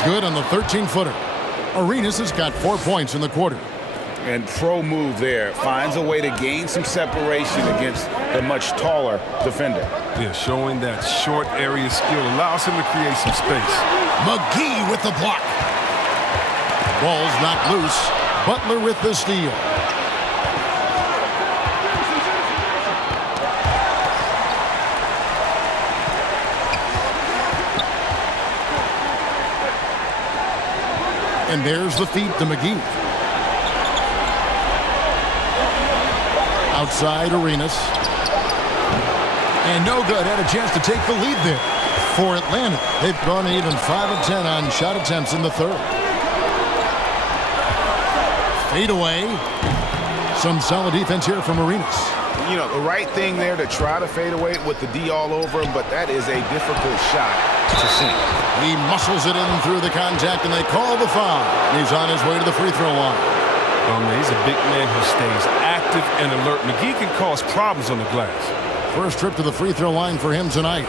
Good on the 13-footer. Arenas has got 4 points in the quarter. And pro move there. Finds a way to gain some separation against the much taller defender. Yeah, showing that short area skill allows him to create some space. McGee with the block. Ball's knocked loose. Butler with the steal. And there's the feed to McGee. Outside, Arenas. And no good. Had a chance to take the lead there for Atlanta. They've gone even 5 of 10 on shot attempts in the third. Fade away. Some solid defense here from Arenas. You know, the right thing there to try to fade away with the D all over him, but that is a difficult shot to see. He muscles it in through the contact, and they call the foul. He's on his way to the free throw line. Oh, man, he's a big man who stays active and alert. McGee can cause problems on the glass. First trip to the free throw line for him tonight.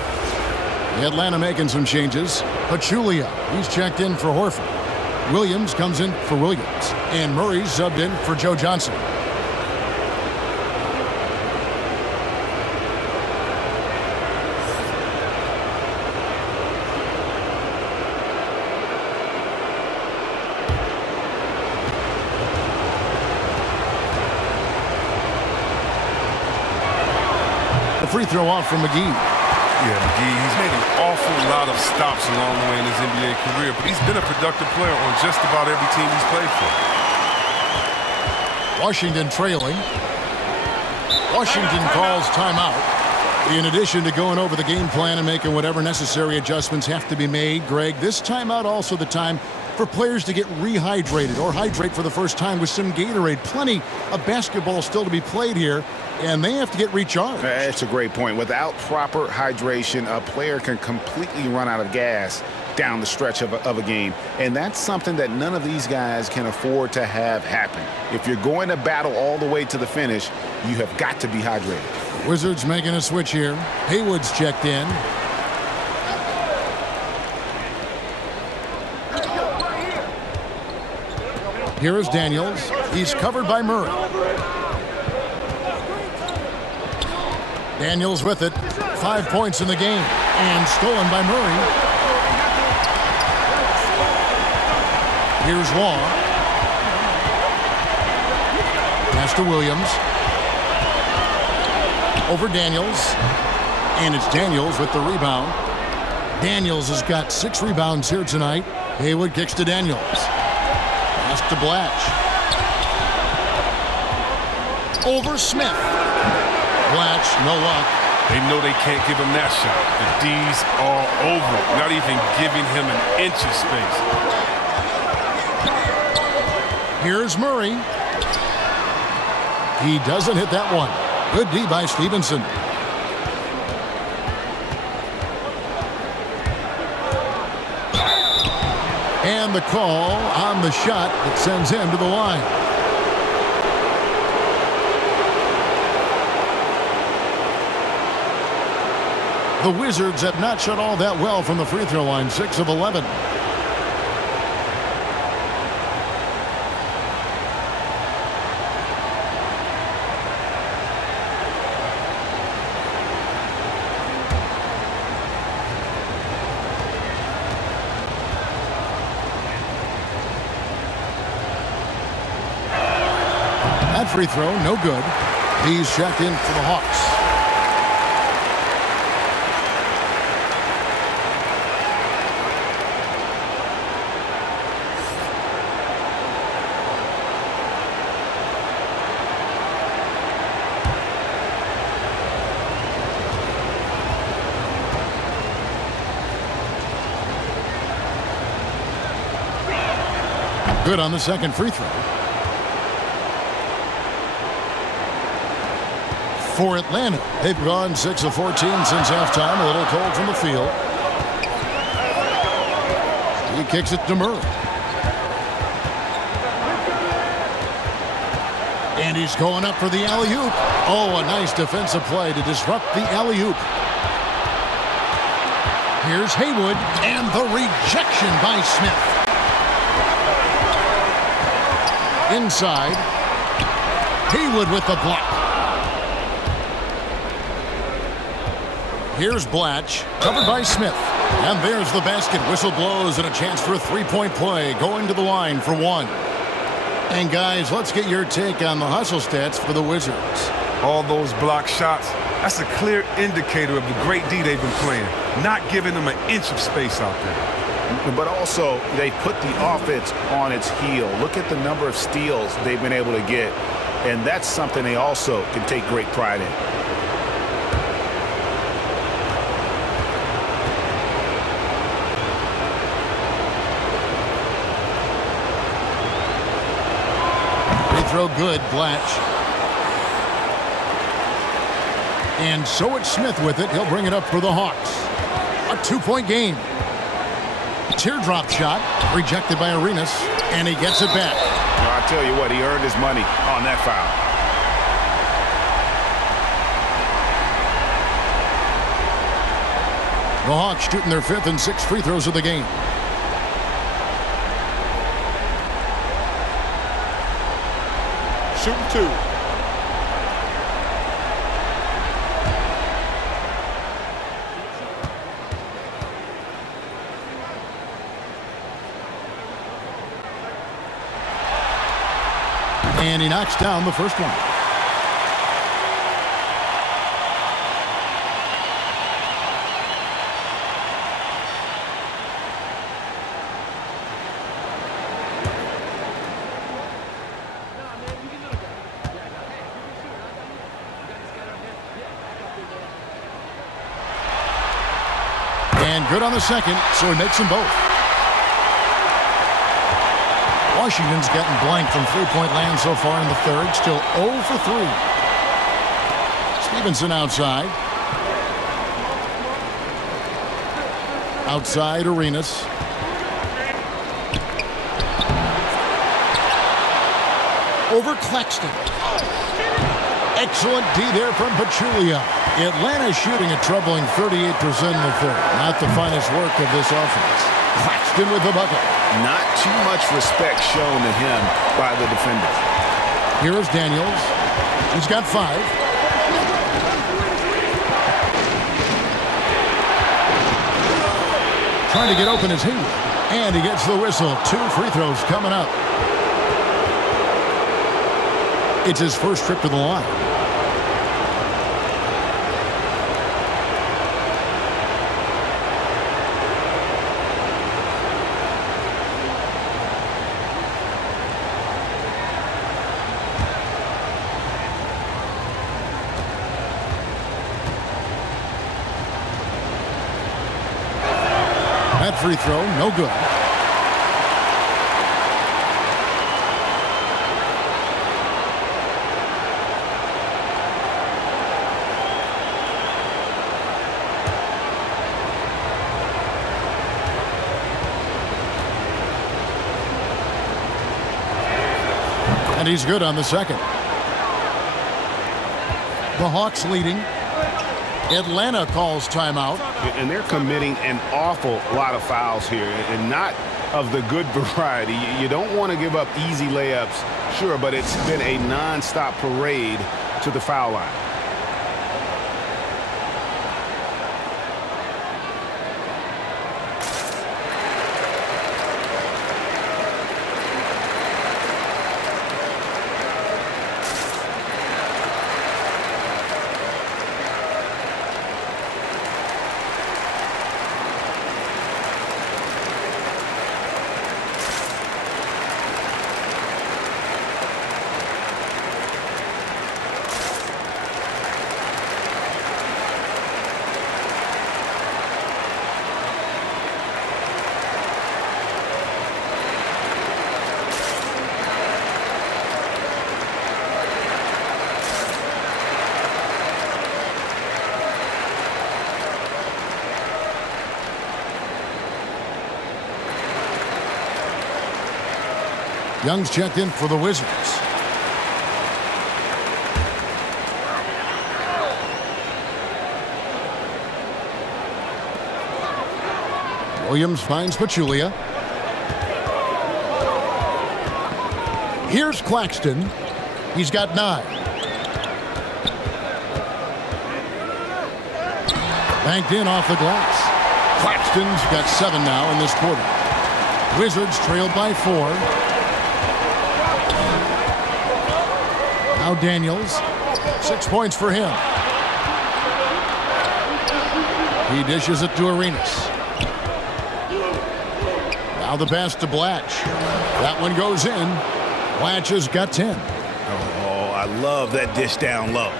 The Atlanta making some changes. Pachulia, he's checked in for Horford. Williams comes in for Williams. And Murray subbed in for Joe Johnson. The free throw off from McGee. Yeah, McGee, he's made an awful lot of stops along the way in his NBA career, but he's been a productive player on just about every team he's played for. Washington trailing. Washington calls timeout. In addition to going over the game plan and making whatever necessary adjustments have to be made, Greg, this timeout also the time for players to get rehydrated or hydrate for the first time with some Gatorade. Plenty of basketball still to be played here, and they have to get recharged. That's a great point. Without proper hydration, a player can completely run out of gas down the stretch of a game. And that's something that none of these guys can afford to have happen. If you're going to battle all the way to the finish, you have got to be hydrated. Wizards making a switch here. Haywood's checked in. Here is Daniels. He's covered by Murray. Daniels with it. 5 points in the game. And stolen by Murray. Here's Law. Pass to Williams. Over Daniels. And it's Daniels with the rebound. Daniels has got 6 rebounds here tonight. Haywood kicks to Daniels. Pass to Blatch. Over Smith. Blatch, no luck. They know they can't give him that shot. The D's all over it, not even giving him an inch of space. Here's Murray. He doesn't hit that one. Good D by Stevenson. And the call on the shot that sends him to the line. The Wizards have not shot all that well from the free throw line, 6 of 11. That free throw, no good. He's checked in for the Hawks. Good on the second free throw. For Atlanta, they've gone 6 of 14 since halftime. A little cold from the field. He kicks it to Murray. And he's going up for the alley-oop. Oh, a nice defensive play to disrupt the alley-oop. Here's Haywood, and the rejection by Smith. Inside. Haywood with the block. Here's Blatch, covered by Smith. And there's the basket. Whistle blows and a chance for a three-point play. Going to the line for one. And guys, let's get your take on the hustle stats for the Wizards. All those block shots, that's a clear indicator of the great D they've been playing. Not giving them an inch of space out there. But also, they put the offense on its heel. Look at the number of steals they've been able to get. And that's something they also can take great pride in. Throw good, Blatch. And so it's Smith with it. He'll bring it up for the Hawks. A 2-point game. Teardrop shot, rejected by Arenas, and he gets it back. I tell you what, he earned his money on that foul. The Hawks shooting their 5th and 6th free throws of the game. shooting 2. And he knocks down the first one. And good on the second, so he makes them both. Washington's gotten blank from three-point land so far in the third. Still 0 for 3. Stevenson outside. Outside Arenas. Over Claxton. Excellent D there from Pachulia. Atlanta shooting a troubling 38% in the third. Not the finest work of this offense. Claxton with the bucket. Not too much respect shown to him by the defender. Here is Daniels. He's got 5. Trying to get open is Hayward. And he gets the whistle. 2 free throws coming up. It's his first trip to the line. That free throw, no good. And he's good on the second. The Hawks leading. Atlanta calls timeout. And they're committing an awful lot of fouls here, and not of the good variety. You don't want to give up easy layups, sure, but it's been a non-stop parade to the foul line. Young's checked in for the Wizards. Williams finds Pachulia. Here's Claxton. He's got 9. Banked in off the glass. Claxton's got 7 now in this quarter. Wizards trailed by 4. Now Daniels, 6 points for him. He dishes it to Arenas. Now the pass to Blatch. That one goes in. Blatch has got 10. Oh, I love that dish down low.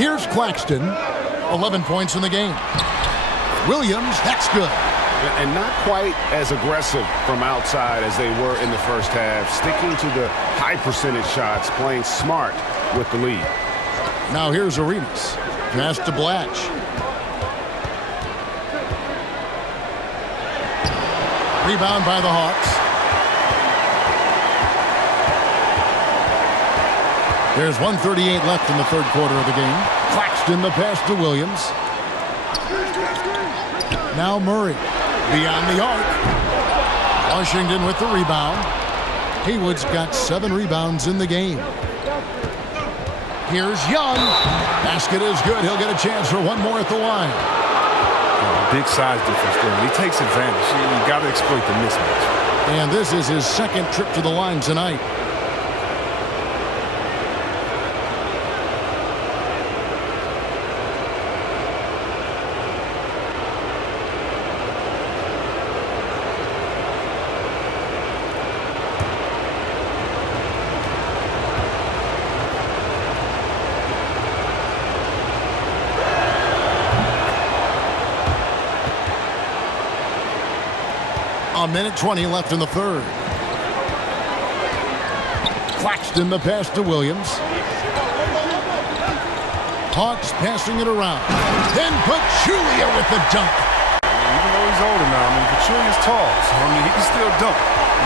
Here's Claxton, 11 points in the game. Williams, that's good. And not quite as aggressive from outside as they were in the first half. Sticking to the high percentage shots, playing smart with the lead. Now here's Arenas. Pass to Blatch. Rebound by the Hawks. There's 1:38 left in the third quarter of the game. Claxton the pass to Williams. Now Murray. Beyond the arc. Washington with the rebound. Haywood's got 7 rebounds in the game. Here's Young. Basket is good. He'll get a chance for one more at the line. Big size difference there. He takes advantage. You got to exploit the mismatch. And this is his second trip to the line tonight. A minute 20 left in the third. Claxton the pass to Williams. Hawks passing it around. Then Pachulia with the dunk. Even though he's older now, Pachulia's tall, so he can still dunk.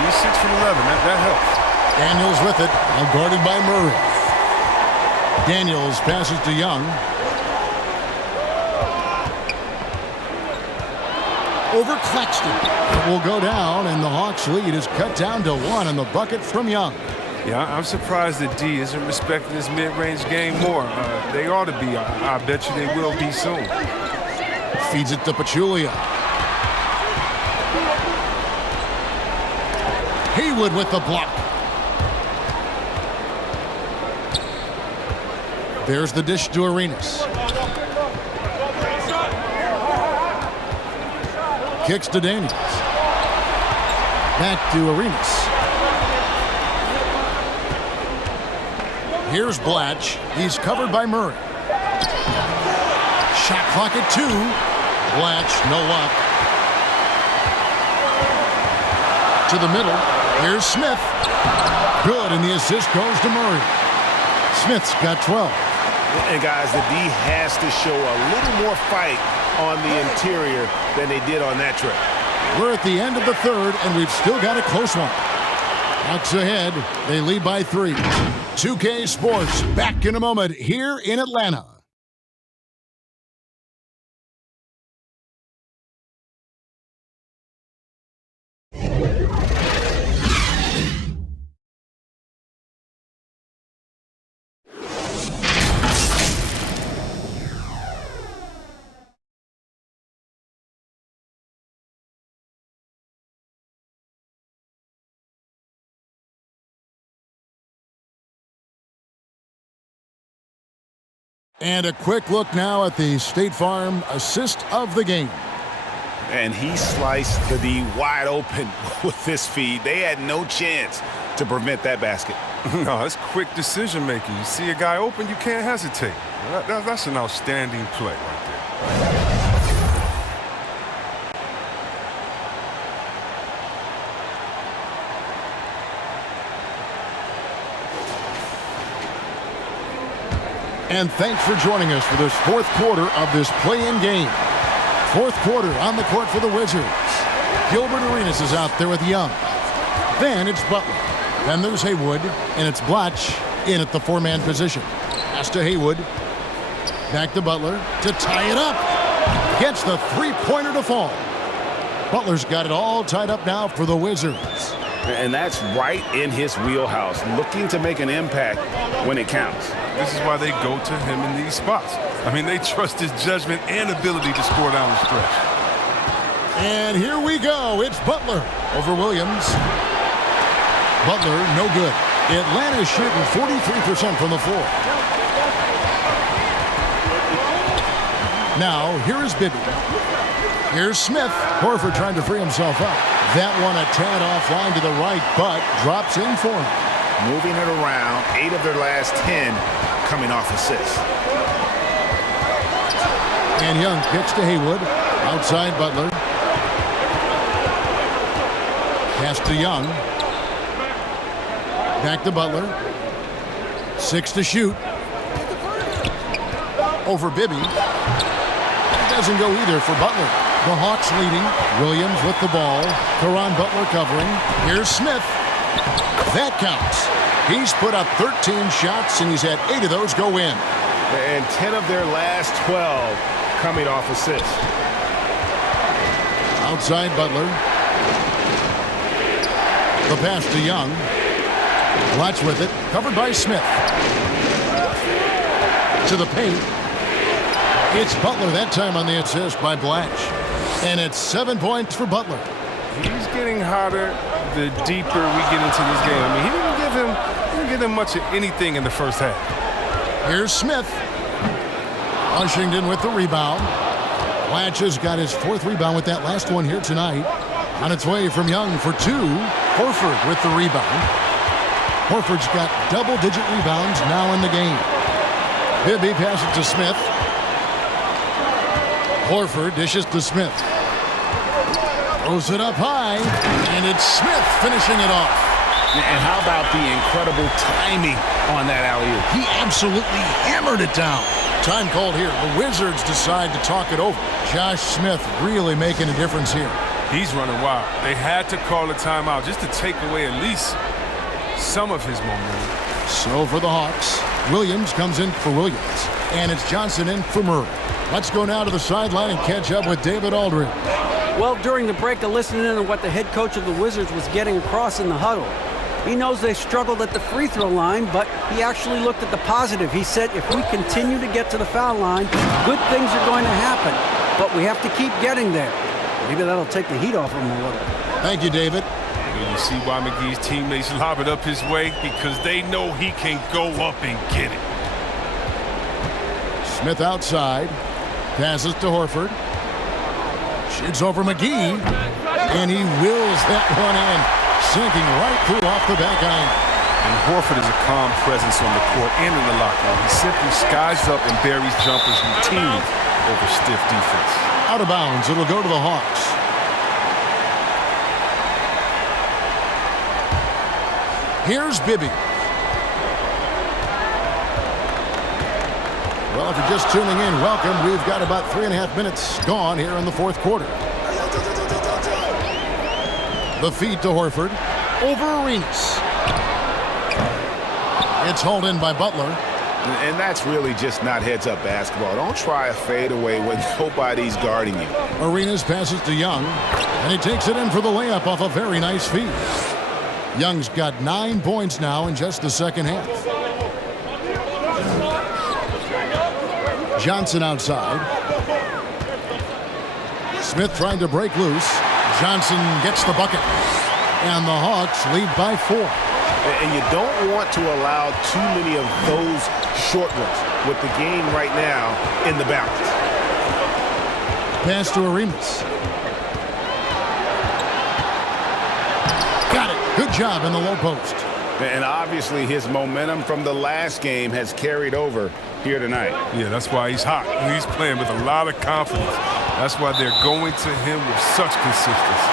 He's 6'11". That helps. Daniels with it, now guarded by Murray. Daniels passes to Young. Over Claxton. It will go down, and the Hawks' lead is cut down to 1 on the bucket from Young. Yeah, I'm surprised that D isn't respecting this mid-range game more. They ought to be. I bet you they will be soon. Feeds it to Pachulia. Haywood with the block. There's the dish to Arenas. Kicks to Daniels. Back to Arenas. Here's Blatch. He's covered by Murray. Shot clock at 2. Blatch, no luck. To the middle. Here's Smith. Good, and the assist goes to Murray. Smith's got 12. And guys, the D has to show a little more fight on the interior than they did on that trip. We're at the end of the third, and we've still got a close one. Hawks ahead. They lead by 3. 2K Sports back in a moment here in Atlanta. And a quick look now at the State Farm assist of the game. And he sliced the D wide open with this feed. They had no chance to prevent that basket. No, that's quick decision making. You see a guy open, you can't hesitate. That's an outstanding play right there. And thanks for joining us for this fourth quarter of this play-in game. Fourth quarter on the court for the Wizards. Gilbert Arenas is out there with Young. Then it's Butler. Then there's Haywood, and it's Blatch in at the 4-man position. Pass to Haywood. Back to Butler to tie it up. Gets the 3-pointer to fall. Butler's got it all tied up now for the Wizards. And that's right in his wheelhouse, looking to make an impact when it counts. This is why they go to him in these spots. They trust his judgment and ability to score down the stretch. And here we go. It's Butler over Williams. Butler, no good. Atlanta's shooting 43% from the floor. Now, here is Bibby. Here's Smith. Horford trying to free himself up. That one a tad offline to the right, but drops in for him. Moving it around, 8 of their last 10 coming off assists. And Young kicks to Haywood. Outside Butler. Pass to Young. Back to Butler. 6 to shoot. Over Bibby. Doesn't go either for Butler. The Hawks leading. Williams with the ball. Caron Butler covering. Here's Smith. That counts. He's put up 13 shots, and he's had 8 of those go in. And 10 of their last 12 coming off assists. Outside Butler. The pass to Young. Watch with it. Covered by Smith. To the paint. It's Butler that time on the assist by Blanche. And it's 7 points for Butler. He's getting hotter the deeper we get into this game. I mean, he didn't give him much of anything in the first half. Here's Smith. Washington with the rebound. Blanche has got his 4th rebound with that last one here tonight. On its way from Young for 2. Horford with the rebound. Horford's got double-digit rebounds now in the game. Bibby passes to Smith. Horford dishes to Smith. Throws it up high, and it's Smith finishing it off. And how about the incredible timing on that alley-oop? He absolutely hammered it down. Time called here. The Wizards decide to talk it over. Josh Smith really making a difference here. He's running wild. They had to call a timeout just to take away at least some of his momentum. So for the Hawks, Williams comes in for Williams. And it's Johnson in for Murray. Let's go now to the sideline and catch up with David Aldridge. Well, during the break, I listened in on what the head coach of the Wizards was getting across in the huddle. He knows they struggled at the free throw line, but he actually looked at the positive. He said, if we continue to get to the foul line, good things are going to happen. But we have to keep getting there. Maybe that'll take the heat off him a little. Thank you, David. And you see why McGee's teammates lob it up his way? Because they know he can go up and get it. Smith outside. Passes to Horford. Shoots over McGee. And he wills that one in. Sinking right through off the back iron. And Horford is a calm presence on the court and in the locker room. He simply skies up and buries jumpers routinely over stiff defense. Out of bounds. It'll go to the Hawks. Here's Bibby. Well, if you're just tuning in, welcome. We've got about 3.5 minutes gone here in the 4th quarter. The feed to Horford. Over Arenas. It's hauled in by Butler. And that's really just not heads-up basketball. Don't try a fadeaway when nobody's guarding you. Arenas passes to Young, and he takes it in for the layup off a very nice feed. Young's got 9 points now in just the second half. Johnson outside. Smith trying to break loose. Johnson gets the bucket. And the Hawks lead by 4. And you don't want to allow too many of those short ones with the game right now in the balance. Pass to Arenas. Got it. Good job in the low post. And obviously his momentum from the last game has carried over here tonight. Yeah, that's why he's hot. He's playing with a lot of confidence. That's why they're going to him with such consistency.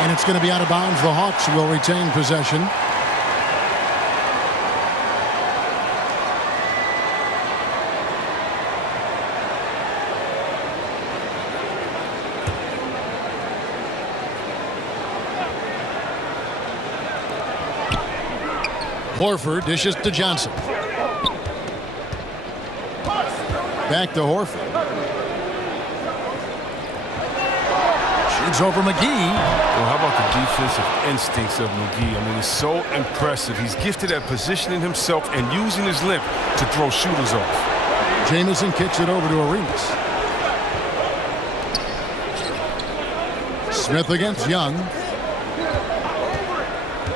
And it's going to be out of bounds. The Hawks will retain possession. Horford dishes to Johnson. Back to Horford. Shoots over McGee. Well, how about the defensive instincts of McGee? I mean, it's so impressive. He's gifted at positioning himself and using his length to throw shooters off. Jamison kicks it over to Arenas. Smith against Young.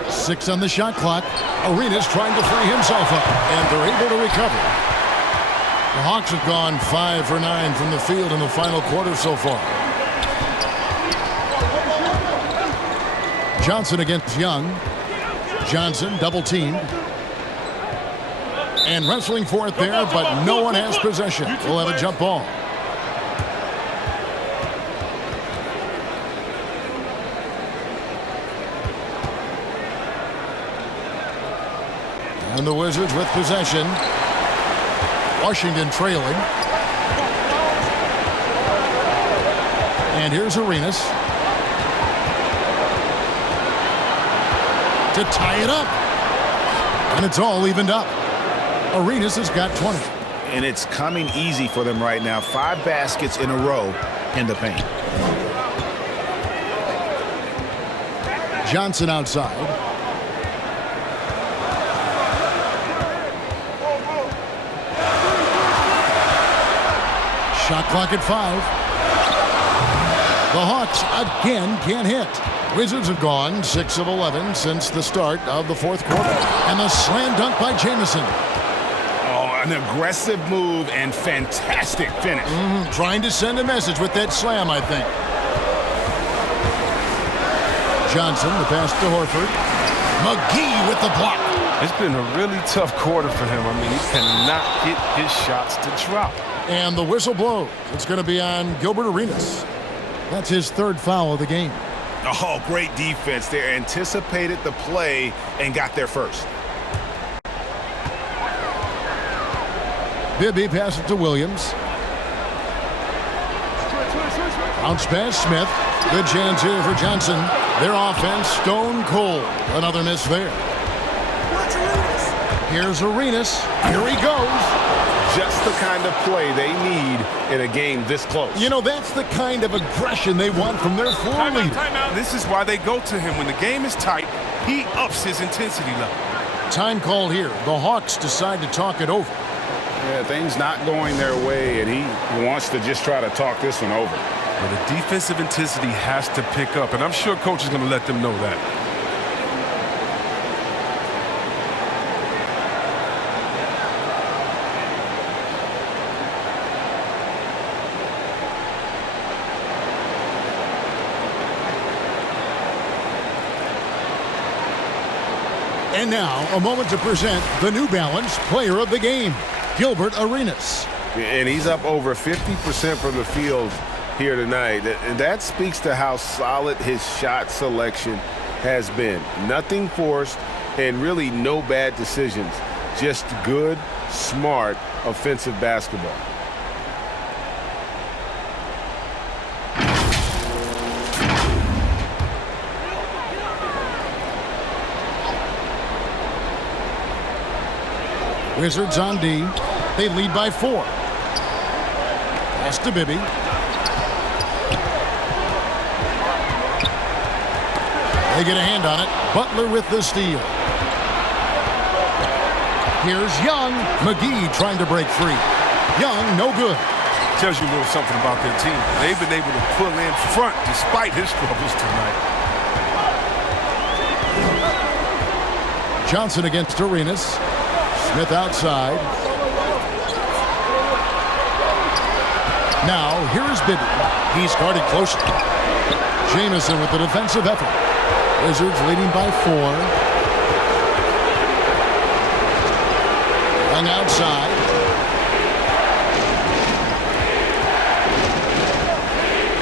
6 on the shot clock. Arenas trying to free himself up, and they're able to recover. The Hawks have gone 5 for 9 from the field in the final quarter so far. Johnson against Young. Johnson double teamed. And wrestling for it there, but no one has possession. We'll have a jump ball. And the Wizards with possession. Washington trailing. And here's Arenas. To tie it up. And it's all evened up. Arenas has got 20. And it's coming easy for them right now. 5 baskets in a row in the paint. Johnson outside. Shot clock at 5. The Hawks again can't hit. Wizards have gone 6 of 11 since the start of the fourth quarter. And the slam dunk by Jamison. Oh, an aggressive move and fantastic finish. Trying to send a message with that slam, I think. Johnson, the pass to Horford. McGee with the block. It's been a really tough quarter for him. I mean, he cannot get his shots to drop. And the whistle blows. It's going to be on Gilbert Arenas. That's his third foul of the game. Oh, great defense. They anticipated the play and got there first. Bibby passes to Williams. Bounce pass, Smith. Good chance here for Johnson. Their offense stone cold. Another miss there. Here's Arenas. Here he goes. Just the kind of play they need in a game this close. You know, that's the kind of aggression they want from their floor leader. This is why they go to him. When the game is tight, he ups his intensity level. Time call here. The Hawks decide to talk it over. Yeah, things not going their way, and he wants to just try to talk this one over. Well, the defensive intensity has to pick up, and I'm sure coach is going to let them know that. And now, a moment to present the New Balance Player of the Game, Gilbert Arenas. And he's up over 50% from the field here tonight. And that speaks to how solid his shot selection has been. Nothing forced and really no bad decisions. Just good, smart, offensive basketball. Wizards on D. They lead by 4. Pass to Bibby. They get a hand on it. Butler with the steal. Here's Young. McGee trying to break free. Young, no good. Tells you a little something about their team. They've been able to pull in front despite his struggles tonight. Johnson against Arenas. Smith outside. Now, here's Bibby. He's guarded closely. Jamison with the defensive effort. Wizards leading by 4. Young outside.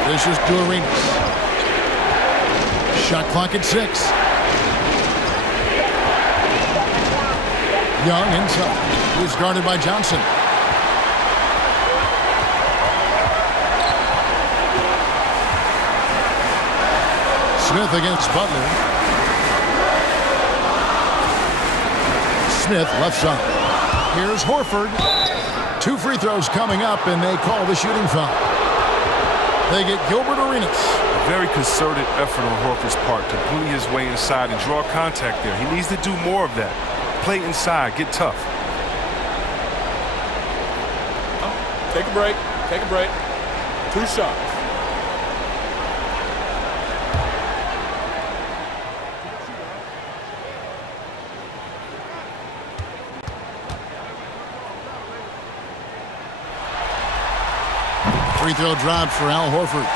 Dishes to Arenas. Shot clock at 6. Young inside. He's guarded by Johnson. Smith against Butler. Smith left side. Here's Horford. 2 free throws coming up, and they call the shooting foul. They get Gilbert Arenas. A very concerted effort on Horford's part to bully his way inside and draw contact there. He needs to do more of that. Play inside, get tough. Take a break. Take a break. 2 shots. Free throw dropped for Al Horford.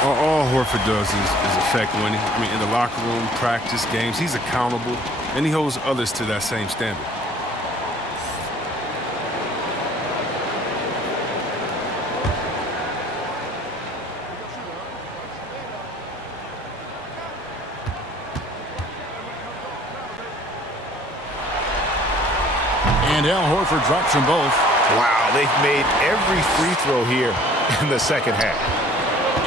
All Horford does is affect winning. I mean, in the locker room, practice, games, he's accountable, and he holds others to that same standard. And Al Horford drops them both. Wow, they've made every free throw here in the second half.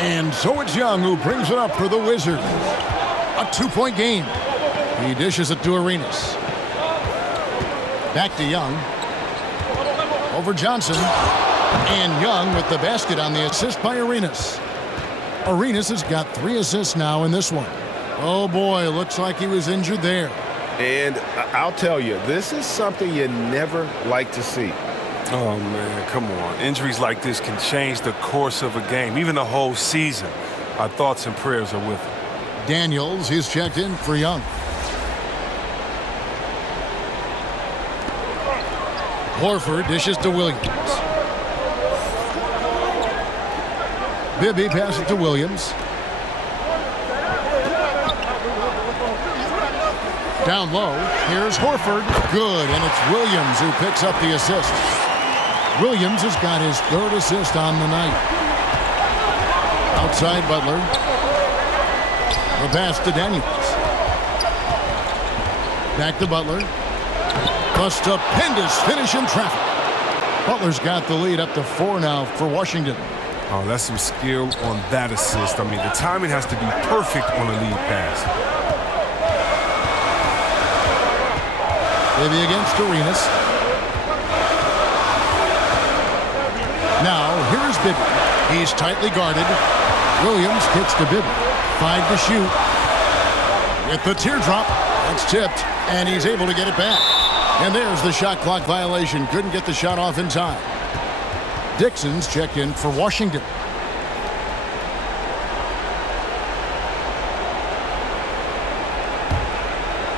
And so it's Young who brings it up for the Wizards. A 2-point game. He dishes it to Arenas. Back to Young. Over Johnson. And Young with the basket on the assist by Arenas. Arenas has got 3 assists now in this one. Oh boy, looks like he was injured there. And I'll tell you, this is something you never like to see. Oh, man, come on. Injuries like this can change the course of a game, even the whole season. Our thoughts and prayers are with him. Daniels, he's checked in for Young. Horford dishes to Williams. Bibby passes to Williams. Down low, here's Horford. Good, and it's Williams who picks up the assist. Williams has got his 3rd assist on the night. Outside Butler. The pass to Daniels. Back to Butler. A stupendous finish in traffic. Butler's got the lead up to 4 now for Washington. Oh, that's some skill on that assist. I mean, the timing has to be perfect on a lead pass. Bibby against Arenas. Now, here's Bibby. He's tightly guarded. Williams kicks to Bibby. 5 to shoot. With the teardrop, that's tipped, and he's able to get it back. And there's the shot clock violation. Couldn't get the shot off in time. Dixon's checked in for Washington.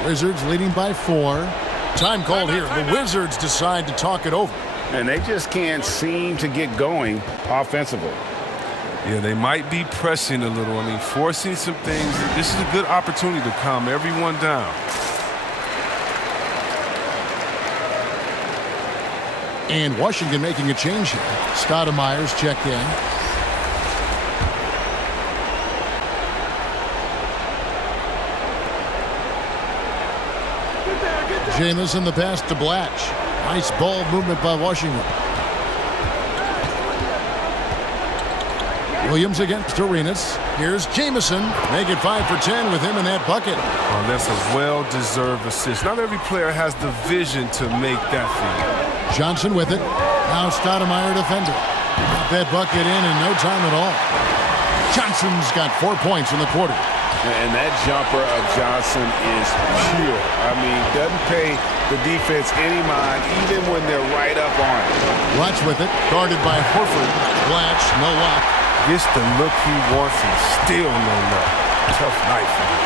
Wizards leading by 4. Time called here. The Wizards decide to talk it over. And they just can't seem to get going offensively. Yeah, they might be pressing a little. I mean, forcing some things. This is a good opportunity to calm everyone down. And Washington making a change here. Stoudemire's checked in. Jamison the pass to Blatch. Nice ball movement by Washington. Williams against Arenas. Here's Jamison. Make it 5 for 10 with him in that bucket. Oh, that's a well-deserved assist. Not every player has the vision to make that feed. Johnson with it. Now Stoudemire defender. Got that bucket in no time at all. Johnson's got 4 points in the quarter. And that jumper of Johnson is pure. I mean, doesn't pay the defense any mind, even when they're right up on it. Blatch with it. Guarded by Horford. Blatch, no luck. Gets the look he wants and still no luck. Tough night for him.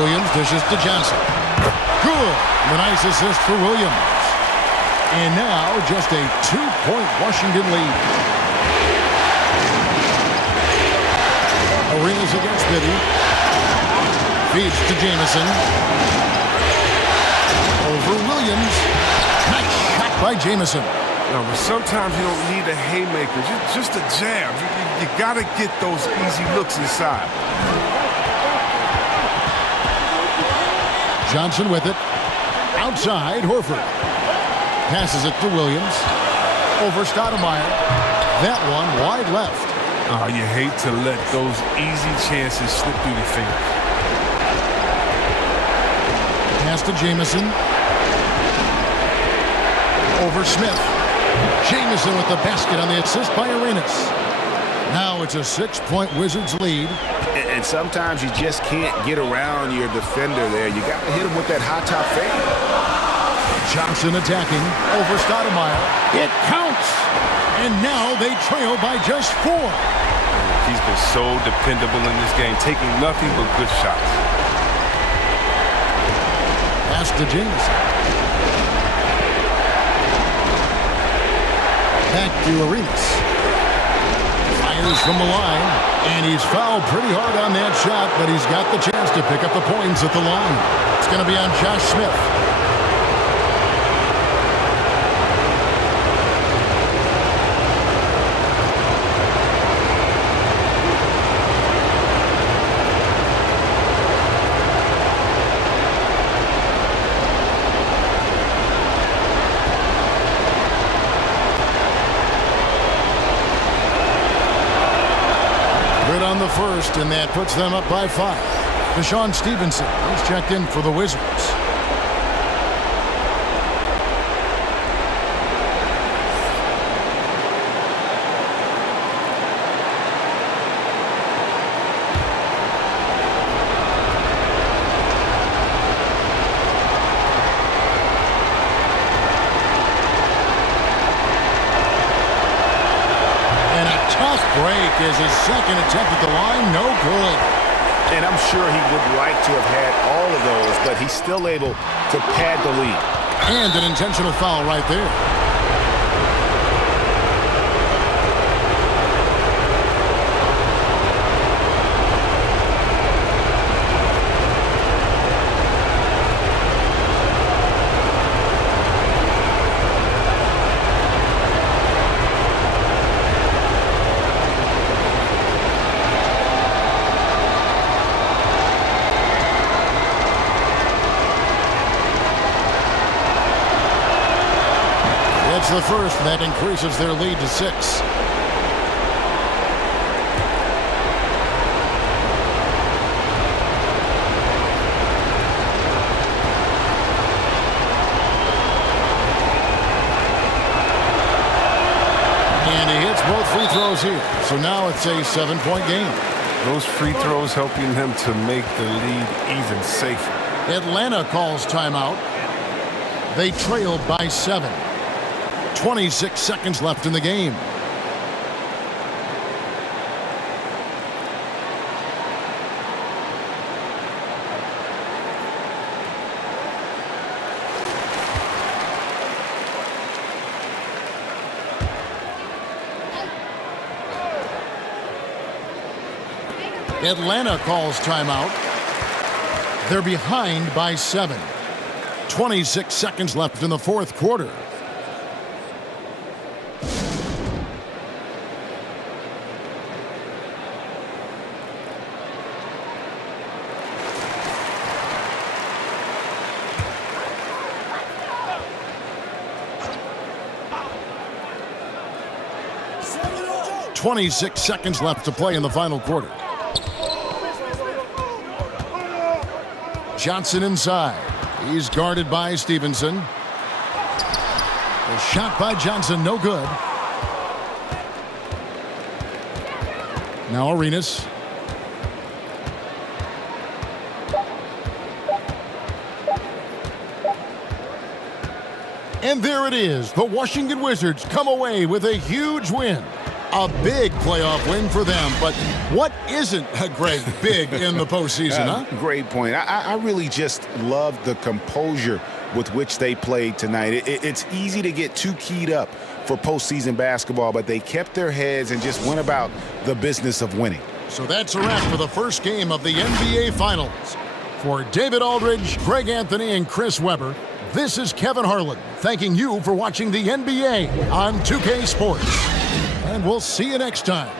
Williams dishes to Johnson. Good. A nice assist for Williams. And now just a 2-point Washington lead. Arenas against Bibby. Feeds to Jamison. Over Williams. Nice shot by Jamison. No, but sometimes you don't need a haymaker, just a jab. You got to get those easy looks inside. Johnson with it. Outside, Horford. Passes it to Williams. Over Stoudemire. That one wide left. Oh, you hate to let those easy chances slip through your fingers. Pass to Jamison. Over Smith. Jamison with the basket on the assist by Arenas. Now it's a 6-point Wizards lead. And sometimes you just can't get around your defender there. You got to hit him with that high top fade. Johnson attacking over Stoudemire. It counts! And now they trail by just 4. He's been so dependable in this game, taking nothing but good shots. Pass to Jamison. Back to Arenas. Fires from the line, and he's fouled pretty hard on that shot, but he's got the chance to pick up the points at the line. It's going to be on Josh Smith. On the first, and that puts them up by 5. Deshaun Stevenson is checked in for the Wizards. is his second attempt at the line. No good. And I'm sure he would like to have had all of those, but he's still able to pad the lead. And an intentional foul right there. It's the first, and that increases their lead to 6. And he hits both free throws here. So now it's a 7-point game. Those free throws helping him to make the lead even safer. Atlanta calls timeout. They trail by 7. 26 seconds left in the game. Atlanta calls timeout. They're behind by 7. 26 seconds left in the fourth quarter. .26 seconds left to play in the final quarter. Johnson inside. He's guarded by Stevenson. The shot by Johnson, no good. Now Arenas. And there it is. The Washington Wizards come away with a huge win. A big playoff win for them, but what isn't, Greg, big in the postseason, huh? Great point. I really just love the composure with which they played tonight. It's easy to get too keyed up for postseason basketball, but they kept their heads and just went about the business of winning. So that's a wrap for the first game of the NBA Finals. For David Aldridge, Greg Anthony, and Chris Webber, this is Kevin Harlan thanking you for watching the NBA on 2K Sports. And we'll see you next time.